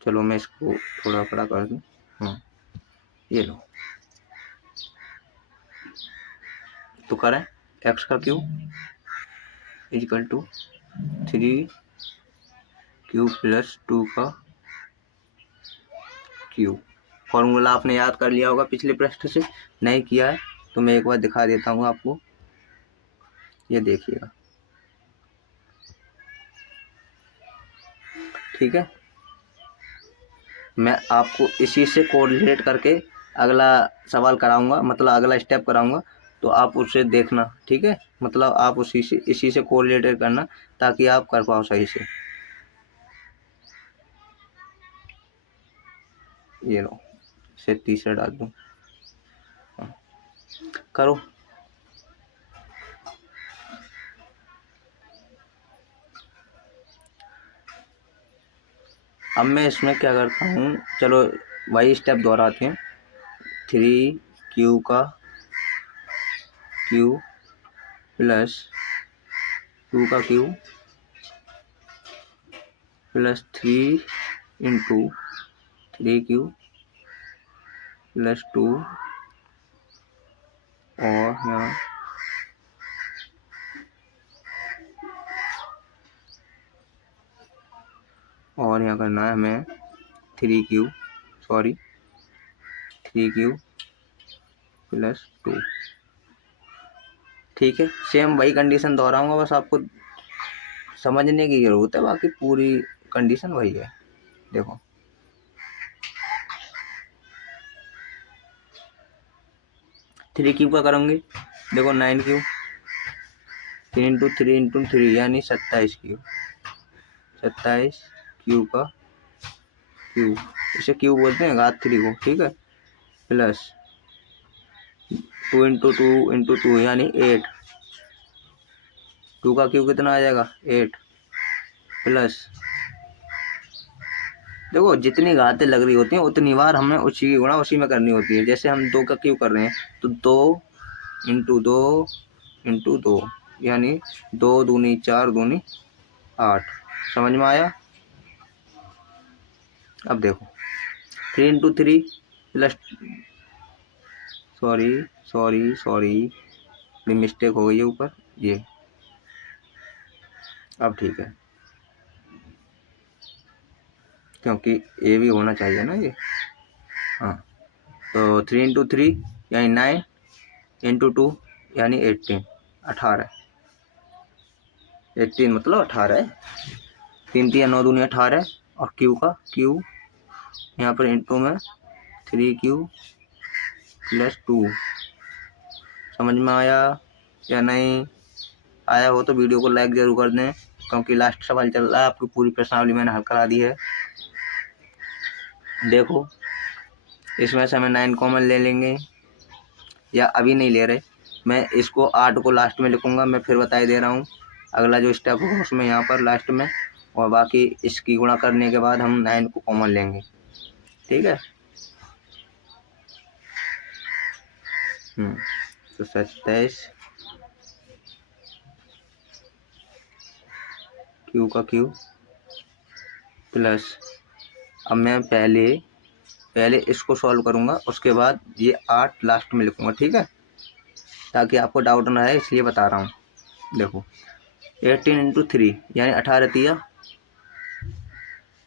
चलो मैं इसको थोड़ा बड़ा कर दूँ। हाँ, ये लो तो करें x का Q equal to 3Q plus 2 का Q। फॉर्मूला आपने याद कर लिया होगा पिछले पृष्ठ से, नहीं किया है तो मैं एक बार दिखा देता हूँ आपको, ये देखिएगा। ठीक है, मैं आपको इसी से कोरिलेट करके अगला सवाल कराऊंगा, मतलब अगला स्टेप कराऊंगा, तो आप उसे देखना। ठीक है, मतलब आप इसी से कोरिलेट करना ताकि आप कर पाओ सही से। ये लो, इसे तीसरा डाल दूँ, करो। अब मैं इसमें क्या करता हूँ, चलो वही स्टेप दोहराते हैं। 3Q का Q प्लस 2 का Q प्लस 3 × 3 क्यू प्लस 2 और यहाँ करना है हमें 3 क्यू प्लस 2। ठीक है, सेम वही कंडीशन दोहराऊंगा, बस आपको समझने की जरूरत है, बाकी पूरी कंडीशन वही है। देखो 3 क्यू का करूँगी, देखो 9 क्यू 3 × 3 × 3 यानी 27 क्यू, 27 क्यू का क्यू, इसे क्यू बोलते हैं घात 3 को। ठीक है, प्लस 2 × 2 × 2 यानी 8, 2 का क्यू कितना आ जाएगा 8, प्लस देखो जितनी घातें लग रही होती हैं उतनी बार हमें उसी की गुणा उसी में करनी होती है। जैसे हम 2 का क्यू कर रहे हैं तो 2 × 2 × 2 यानी 2 दूनी 4 दूनी 8। समझ में आया? अब देखो 3 × 3 प्लस सॉरी मिस्टेक हो गई है ऊपर ये। अब ठीक है, क्योंकि ये भी होना चाहिए ना ये। हाँ, तो 3 × 3 यानी 9 × 2 यानी 18, 18 मतलब 18 है। 3 × 9 दूनी 18 और क्यू का क्यू यहाँ पर इंटू में 3 क्यू प्लस 2। समझ में आया या नहीं? आया हो तो वीडियो को लाइक जरूर कर दें, क्योंकि लास्ट सवाल चल रहा है, आपकी पूरी प्रश्नावली मैंने हल करा दी है। देखो इसमें से हमें 9 कॉमन ले लेंगे, या अभी नहीं ले रहे, मैं इसको 8 को लास्ट में लिखूंगा। मैं फिर बताई दे रहा हूँ, अगला जो स्टेप होगा उसमें यहाँ पर लास्ट में, और बाकी इसकी गुणा करने के बाद हम 9 को कॉमन लेंगे। ठीक है, तो 27 क्यू का क्यू प्लस, अब मैं पहले इसको सॉल्व करूंगा, उसके बाद ये 8 लास्ट में लिखूंगा। ठीक है, ताकि आपको डाउट ना आए, इसलिए बता रहा हूँ। देखो 18 × 3 यानी 18 × 3 =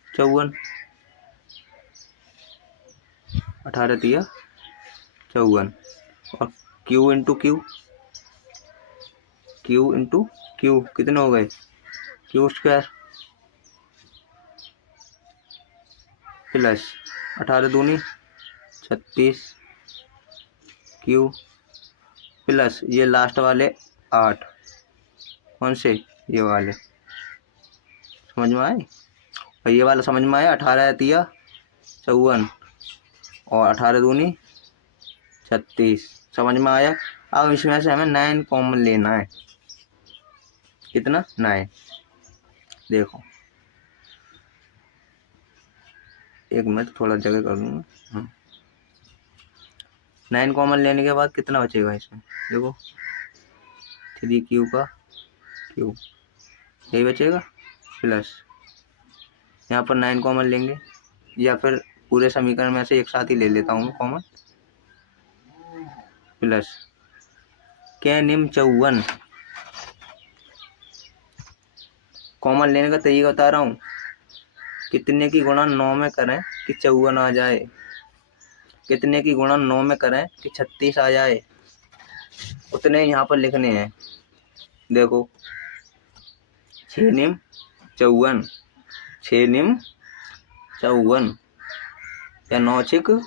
54, 18 × 3 = 54, और क्यू × क्यू कितने हो गए, क्यू² प्लस 18 दूनी 36 क्यू प्लस ये लास्ट वाले 8, कौन से, ये वाले। समझ में आए? और ये वाला समझ में आया, 18 × 3 = 54 और 18 दूनी 36। समझ में आया? अब इसमें से हमें 9 कॉमन लेना है। कितना, 9। देखो 1 मिनट, थोड़ा जगह कर दूंगा। 9 कॉमन लेने के बाद कितना बचेगा इसमें, देखो 3 क्यू का क्यू यही बचेगा, प्लस यहाँ पर 9 कॉमन लेंगे, या फिर पूरे समीकरण में से एक साथ ही ले लेता हूँ मैं कॉमन, प्लस क्या निम 54। कॉमन लेने का तरीका बता रहा हूँ, कितने की गुणा 9 में करें कि 54 आ जाए, कितने की गुणा 9 में करें कि 36 आ जाए, उतने यहाँ पर लिखने हैं। देखो 6 निम 54, 6 निम 54 या 9 6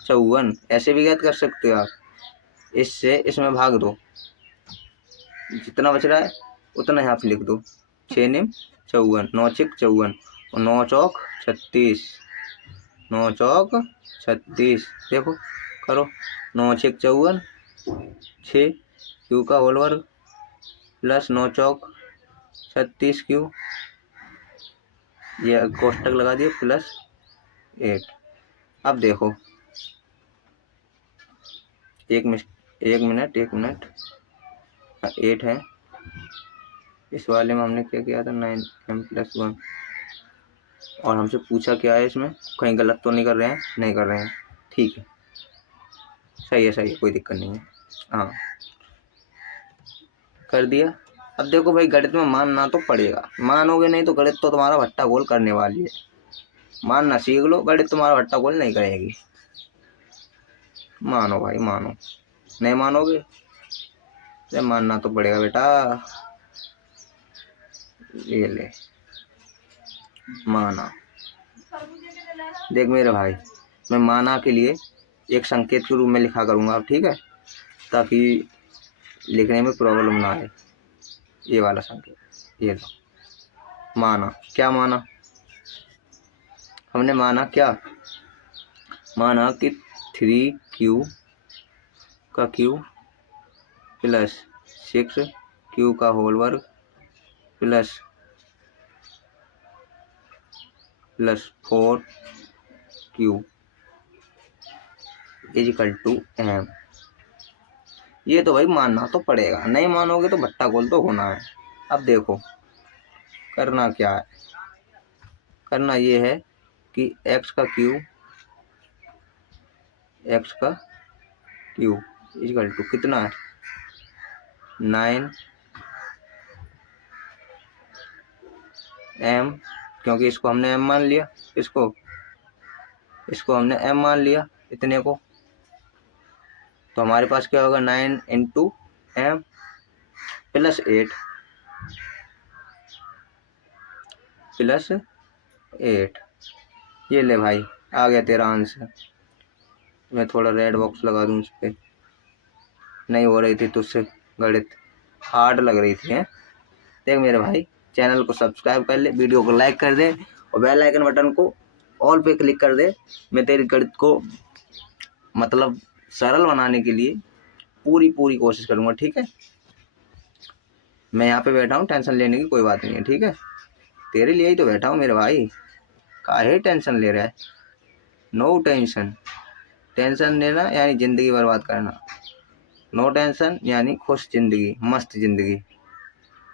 54, ऐसे भी याद कर सकते हो आप। इससे इसमें भाग दो, जितना बच रहा है उतना यहाँ पे लिख दो। 6 निम 54, 9 6 54 और 9 चौक 36, 9 चौक 36। देखो करो, 9 6 54, 6 क्यू का होल वर्ग प्लस 9 चौक 36 क्यू, ये कोष्टक लगा दिए, प्लस 8। अब देखो एक मिनट 8 है, इस वाले में हमने क्या किया था, 9m + 1, और हमसे पूछा क्या है इसमें, कहीं गलत तो नहीं कर रहे हैं, नहीं कर रहे हैं, ठीक है, सही है, कोई दिक्कत नहीं है। हाँ, कर दिया। अब देखो भाई, गणित में मानना तो पड़ेगा, मानोगे नहीं तो गणित तो तुम्हारा भट्टा गोल करने वाली है। मानना सीख लो, गणित तुम्हारा भट्टा गोल नहीं करेगी। मानो भाई मानो, नहीं मानोगे तो मानना तो पड़ेगा बेटा। ये ले, माना। देख मेरे भाई, मैं माना के लिए एक संकेत के रूप में लिखा करूँगा, ठीक है, ताकि लिखने में प्रॉब्लम ना आए। ये वाला संकेत, ये लो, माना। क्या माना हमने? माना क्या? माना कि 3Q का Q प्लस 6Q का होल वर्ग plus 4Q is equal to M। ये तो भाई मानना तो पड़ेगा, नहीं मानोगे तो भट्टा गोल तो होना है। अब देखो करना क्या है, करना ये है कि x का Q इजिकल टू कितना है, 9M, क्योंकि इसको हमने M मान लिया, इसको हमने M मान लिया, इतने को। तो हमारे पास क्या होगा, 9 इंटू M प्लस 8 ये ले भाई, आ गया तेरा आंसर। मैं थोड़ा रेड बॉक्स लगा दूं इस पर, नहीं हो रही थी तुझसे गणित, हार्ड लग रही थी हैं। देख मेरे भाई, चैनल को सब्सक्राइब कर ले, वीडियो को लाइक कर दे और बेल आइकन बटन को ऑल पे क्लिक कर दे। मैं तेरी गणित को मतलब सरल बनाने के लिए पूरी कोशिश करूँगा, ठीक है। मैं यहाँ पे बैठा हूँ, टेंशन लेने की कोई बात नहीं है, ठीक है। तेरे लिए ही तो बैठा हूँ मेरे भाई, काहे टेंशन ले रहा है? No tension. टेंशन लेना यानी ज़िंदगी बर्बाद करना, नो टेंशन यानी खुश ज़िंदगी, मस्त ज़िंदगी,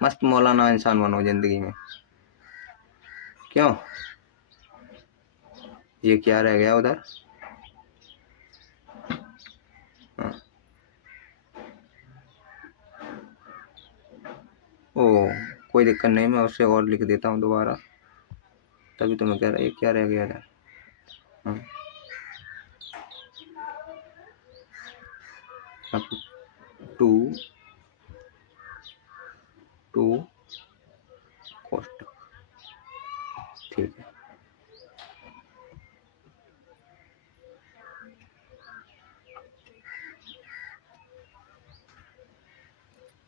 मस्त मौलाना इंसान बनो ज़िंदगी में। क्यों? ये क्या रह गया उधर? हाँ। ओ, कोई दिक्कत नहीं, मैं उससे और लिख देता हूँ दोबारा, तभी तो मैं कह रहा, ये क्या रह गया इधर? हाँ, 2 कोष्टक, ठीक है।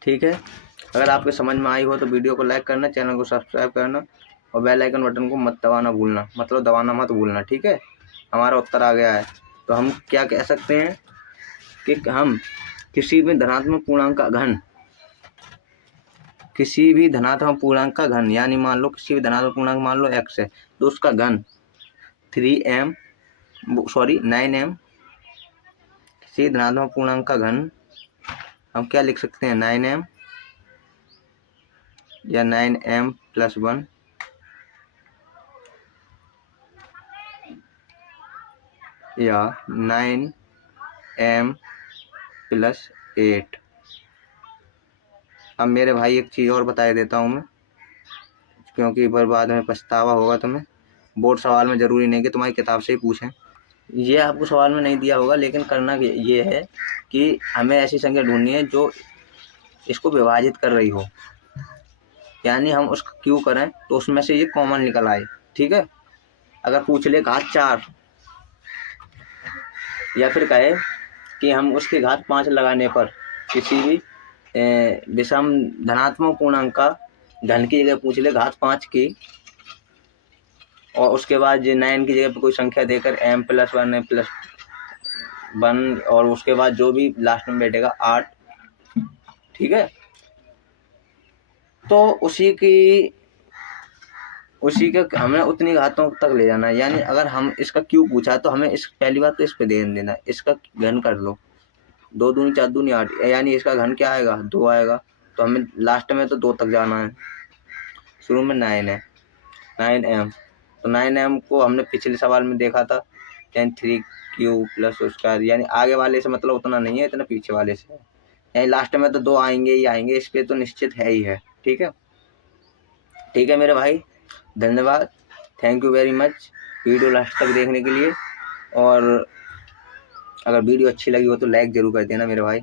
ठीक है, अगर आपके समझ में आई हो तो वीडियो को लाइक करना, चैनल को सब्सक्राइब करना और बेल आइकन बटन को मत दबाना भूलना, मतलब दबाना मत भूलना, ठीक है। हमारा उत्तर आ गया है, तो हम क्या कह सकते हैं कि हम किसी भी धनात्मक पूर्णांक का घन, यानी मान लो किसी भी धनात्मक पूर्णांक, मान लो x है, तो उसका घन 9m, किसी धनात्मक पूर्णांक का घन हम क्या लिख सकते हैं, 9m या 9m प्लस 1 या 9m प्लस 8। अब मेरे भाई एक चीज़ और बता देता हूँ मैं, क्योंकि बाद में पछतावा होगा तुम्हें। बोर्ड सवाल में ज़रूरी नहीं कि तुम्हारी किताब से ही पूछें, ये आपको सवाल में नहीं दिया होगा, लेकिन करना ये है कि हमें ऐसी संख्या ढूंढनी है जो इसको विभाजित कर रही हो, यानी हम उसका क्यू करें तो उसमें से ये कॉमन निकल आए, ठीक है। अगर पूछ ले घात 4 या फिर कहे कि हम उसके घात 5 लगाने पर किसी भी विषम धनात्मक पूर्णांक का घन की जगह पूछ ले घात 5 की, और उसके बाद जो 9 की जगह पर कोई संख्या देकर m प्लस 1 और उसके बाद जो भी लास्ट में बैठेगा 8, ठीक है। तो उसी के हमें उतनी घातों तक ले जाना है, यानी अगर हम इसका क्यू पूछा तो हमें इस पहली बात तो इस पे ध्यान देना, इसका घन कर लो, 2 दूनी 4 दूनी 8, यानी इसका घन क्या आएगा, 2 आएगा। तो हमें लास्ट में तो 2 तक जाना है, शुरू में 9 है, 9m तो 9m को हमने पिछले सवाल में देखा था 10 3q प्लस उसका, यानी आगे वाले से मतलब उतना नहीं है, इतना पीछे वाले से है, यानी लास्ट में तो 2 आएंगे ही आएंगे, इस पे तो निश्चित है ही है। ठीक है, ठीक है मेरे भाई, धन्यवाद, thank you very much video last तक देखने के लिए। और अगर वीडियो अच्छी लगी हो तो लाइक ज़रूर कर देना मेरे भाई,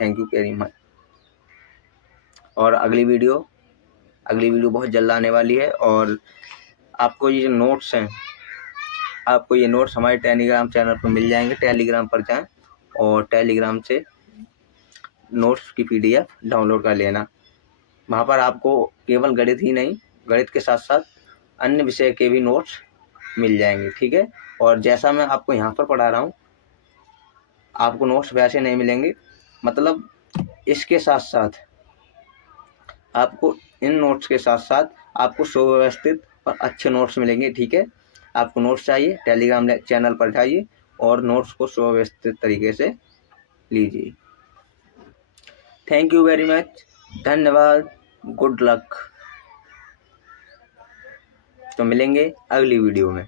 थैंक यू वेरी मच। और अगली वीडियो बहुत जल्द आने वाली है। और आपको ये जो नोट्स हैं, आपको ये नोट्स हमारे टेलीग्राम चैनल पर मिल जाएंगे। टेलीग्राम पर जाएं और टेलीग्राम से नोट्स की PDF डाउनलोड कर लेना। वहाँ पर आपको केवल गणित ही नहीं, गणित के साथ साथ अन्य विषय के भी नोट्स मिल जाएंगे। ठीक है, और जैसा मैं आपको यहाँ पर पढ़ा रहा हूँ, आपको नोट्स वैसे नहीं मिलेंगे, मतलब इसके साथ साथ आपको इन नोट्स के साथ साथ आपको सुव्यवस्थित और अच्छे नोट्स मिलेंगे। ठीक है, आपको नोट्स चाहिए, टेलीग्राम चैनल पर जाइए और नोट्स को सुव्यवस्थित तरीके से लीजिए। थैंक यू वेरी मच, धन्यवाद, गुड लक। तो मिलेंगे अगली वीडियो में।